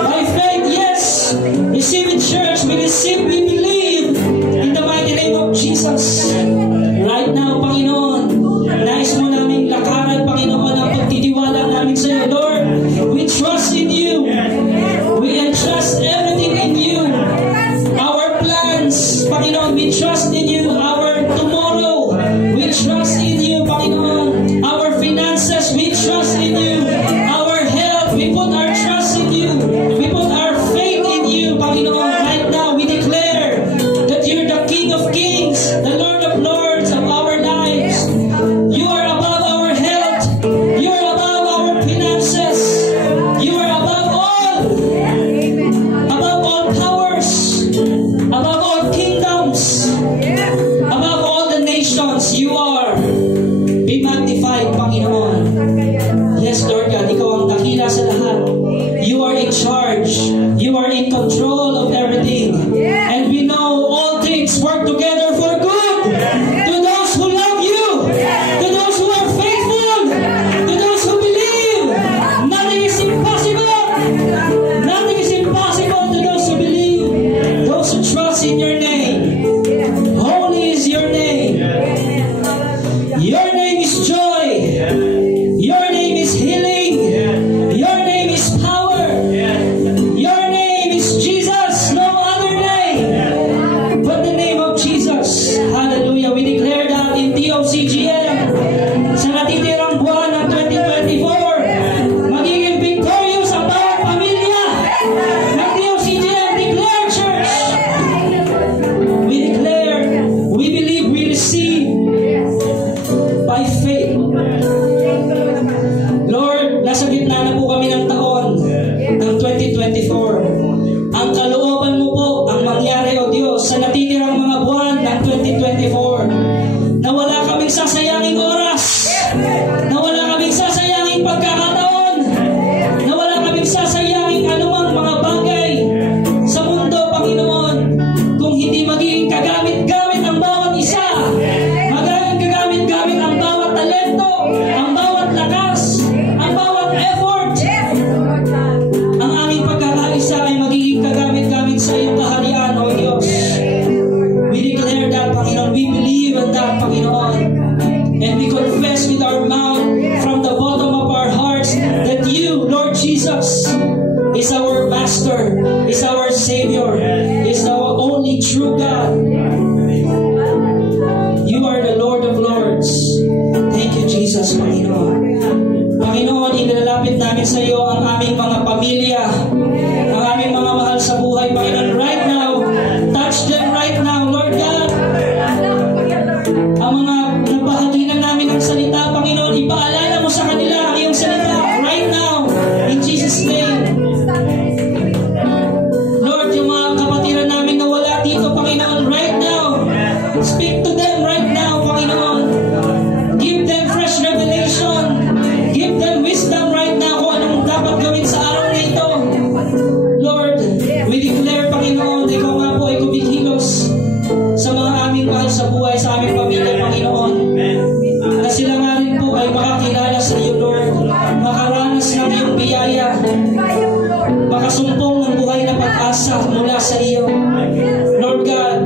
By faith, yes. Receive it, church. We receive, we believe. In the mighty name of Jesus. Right now, Panginoon, nais mo namin lakaran, Panginoon, ang pagtitiwala namin sa iyo, Lord. We trust in you. We entrust everything in you. Our plans, Panginoon, we trust in you. Our tomorrow, we trust in you, Panginoon. Our finances, we trust in you. Our health, we put our trust in you. We put our faith in you, Panginoon. Right now, we declare that you're the King of Kings, the Lord of Lords of our lives. You are above our health. You are above our finances. You are above all powers, above all kingdoms, above all the nations. You are. Be magnified, Panginoon. Yes, Lord God, ikaw ang dakila sa lahat. You are in charge. You are in control of everything. And we know all things work together for good. To those who love you. To those who are faithful. To those who believe. Nothing is impossible. Nothing is impossible to those who believe. Those who trust in your name. Holy is your name. Your name is joy. Your name is healing. Your name is power. Your name is Jesus. No other name but the name of Jesus. Hallelujah. We declare that in DOCGM sa natitirang buwan ng 2024, magiging victorious ang bawat pamilya ng DOCGM. Declare, church. We declare, we believe, we receive by faith. Lord, nasa gitna na po kami ng taon ng 2024. Ang kalooban mo po ang mangyari, O Diyos, sa natitirang mga buwan ng 2024. Na wala kaming sasayanging oras. Na wala kaming sasayanging pagkakataon. Na wala kaming sasayanging anumang mga bagay sa mundo, Panginoon. Kung hindi magiging kagamit-gamit ang bawat isa. Magiging kagamit-gamit ang bawat talento, ang bawat lakas, ang bawat effort. Ang aming pagkakaisa ay magiging kagamit-gamit sa iyong kaharian, O Diyos. We declare that, Panginoon. We believe in that, Panginoon. And we confess with our mouth from the bottom of our hearts that you, Lord Jesus, is our Master, is our Savior, is our only true God. sa iyo ang aming mga pamilya, ang aming mga mahal sa buhay, Panginoon, right now. Touch them right now, Lord God. Ang mga nabahaginan namin ng salita, Panginoon, ipaalala mo sa kanila ang iyong salita right now, in Jesus' name. Lord, yung mga kapatiran namin na wala dito, Panginoon, right now, speak to them right now, Panginoon. Give them fresh revelation. Give them wisdom right now kung anong dapat gawin sa araw na ito. Lord, we declare, Panginoon, ikaw nga po ay kumikilos sa mga aming mahal sa buhay, sa aming pamilya, Panginoon. Na sila nga rin po ay makakilala sa iyo, Lord. Makaranas ng iyong biyaya. Makasumpong ng buhay na pag-asa mula sa iyo. Lord God,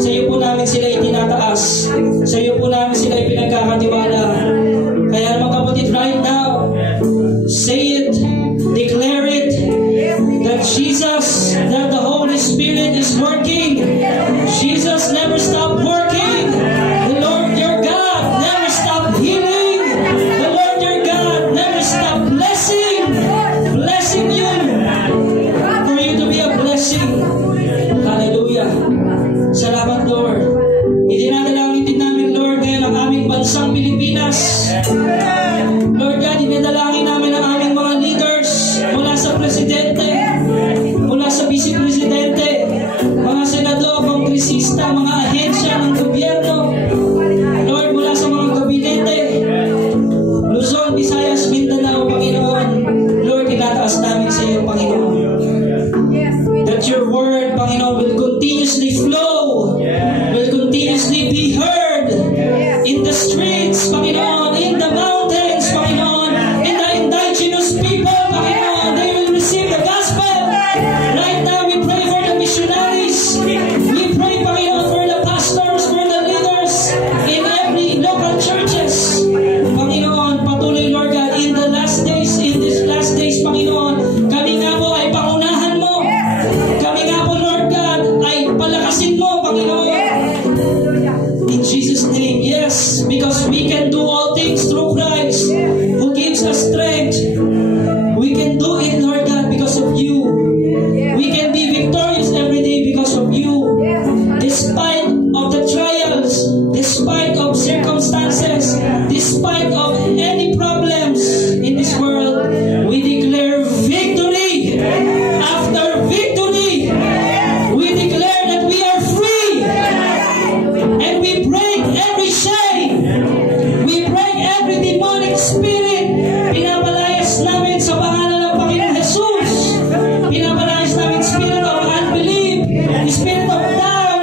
sa iyo po namin sila itinataas. Sa iyo po namin sila ipinagkakatiwala. Kaya mga kapatid, right now, say it, declare it, that Jesus, that the Holy Spirit is working. Jesus never stopped working. The Lord your God never stopped healing. The Lord your God never stopped blessing you, for you to be a blessing. Hallelujah. Salamat, Lord. Idinadalangin din namin, Lord, ngayon ang aming bansang Pilipinas. Lord God, idinadalangin namin ang aming mga leaders mula sa presidente, mula sa vice-presidente, mga senador, kongresista, mga ahensya ng gobyerno. Lord, mula sa mga gabinete, Luzon, Visayas, Mindanao, Panginoon. Lord, tinataas namin sa iyo, Panginoon. That your word, Panginoon, will continuously flow, will continuously be heard in the streets, Panginoon, in the mountains, Panginoon, in the indigenous people, Panginoon. They will receive the gospel. Right now, we pray for the missionaries. We pray, Panginoon, for the pastors, for the leaders in every local churches. Panginoon, patuloy, Lord God, in the last days, in these last days, Panginoon, kami nga po ay pangunahan mo. Kami nga po, Lord God, ay palakasin mo, Panginoon. In Jesus' name, yes, because we can do all things through Christ who gives us strength. We can do it, Lord God, because of you. We can be victorious every day because of you. Despite of the trials, despite of circumstances, despite of any problems in this world, we declare victory after victory. We declare that we are free, and we break every shame. We break every demonic spirit. Pinapalayas namin sa pangalan ng Panginoon Jesus. Pinapalayas namin spirit of unbelief, spirit of doubt,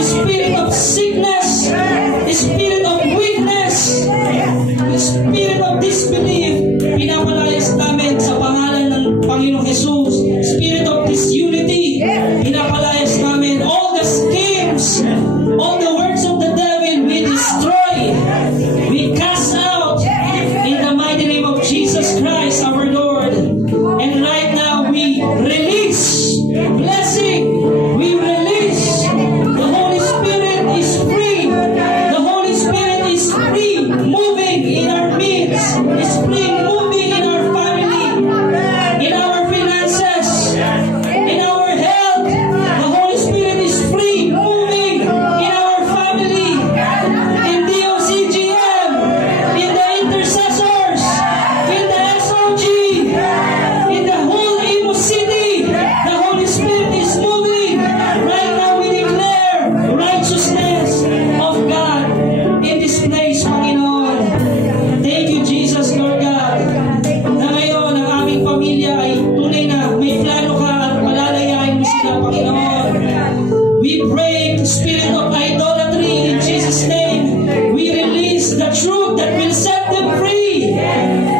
spirit of sickness, spirit of weakness, spirit of disbelief. Pinapalayas namin sa pangalan ng Panginoon Jesus. Spirit of disunity. Pinapalayas namin all the schemes, all the works of the devil. We destroy, we cast out in the mighty name of Jesus Christ our Lord. And right now we release blessing. We release. The Holy Spirit is free. The Holy Spirit is free, moving in our midst. Is free, moving in our family, in our finances, in our health. The Holy Spirit is free, moving in our family, in DOCGM, in the intercessors, in the SOG, in the whole Imo City. The Holy Spirit is moving. Right now we declare righteousness of God in this place, Panginoon. Thank you, Jesus, Lord God, na ngayon ang aming pamilya ay tunay na may plano ka at palalayain mo sila, Panginoon. We break the spirit of idolatry in Jesus' name. We release the truth that will set them free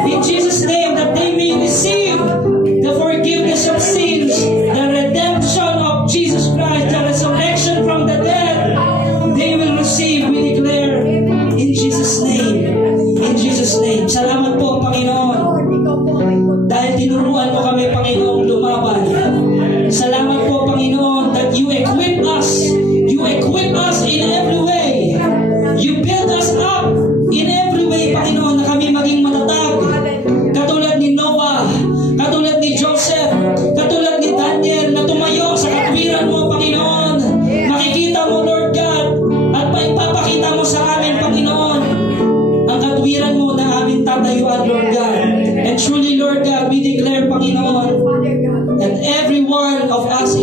in Jesus' name, that they may receive the forgiveness of sins, the redemption of Jesus Christ, the resurrection from the dead. They will receive, we declare, in Jesus' name. In Jesus' name. Salamat po, Panginoon, dahil tinuruan mo kami, Panginoon, lumaban. Salamat po, Panginoon, that you equip us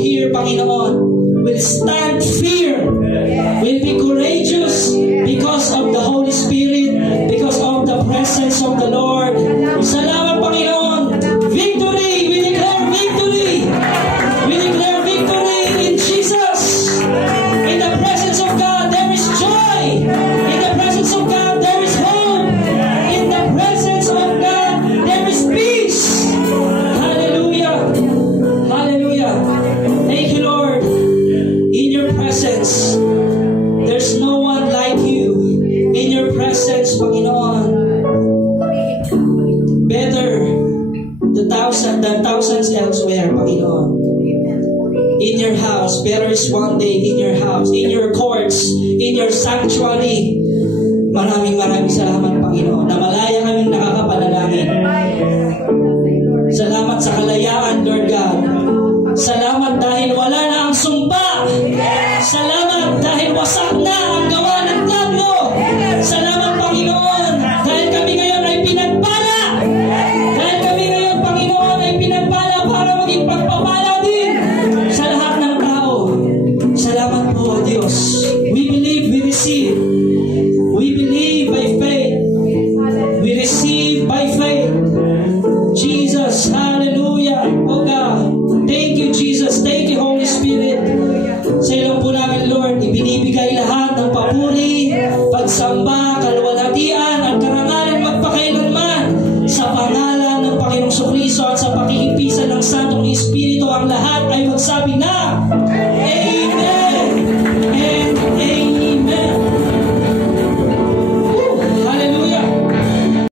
here, Panginoon, will stand firm, will be courageous because of the Holy Spirit, because of the presence of the Lord. Salamat, Panginoon. Victory! We declare victory! We declare victory in Jesus. In the presence of God, there is joy. In the presence of God, there is hope. In the presence of God, there is peace. Hallelujah. Hallelujah. Thank you, Lord. In your presence, there's no one like you. In your presence, Panginoon, better than thousands elsewhere, Panginoon. In your house, better is one day in your house, in your courts, in your sanctuary. Maraming salamat, Panginoon, na malaya kaming nakakapanalangin. Salamat sa kalayaan, Lord God. Salamat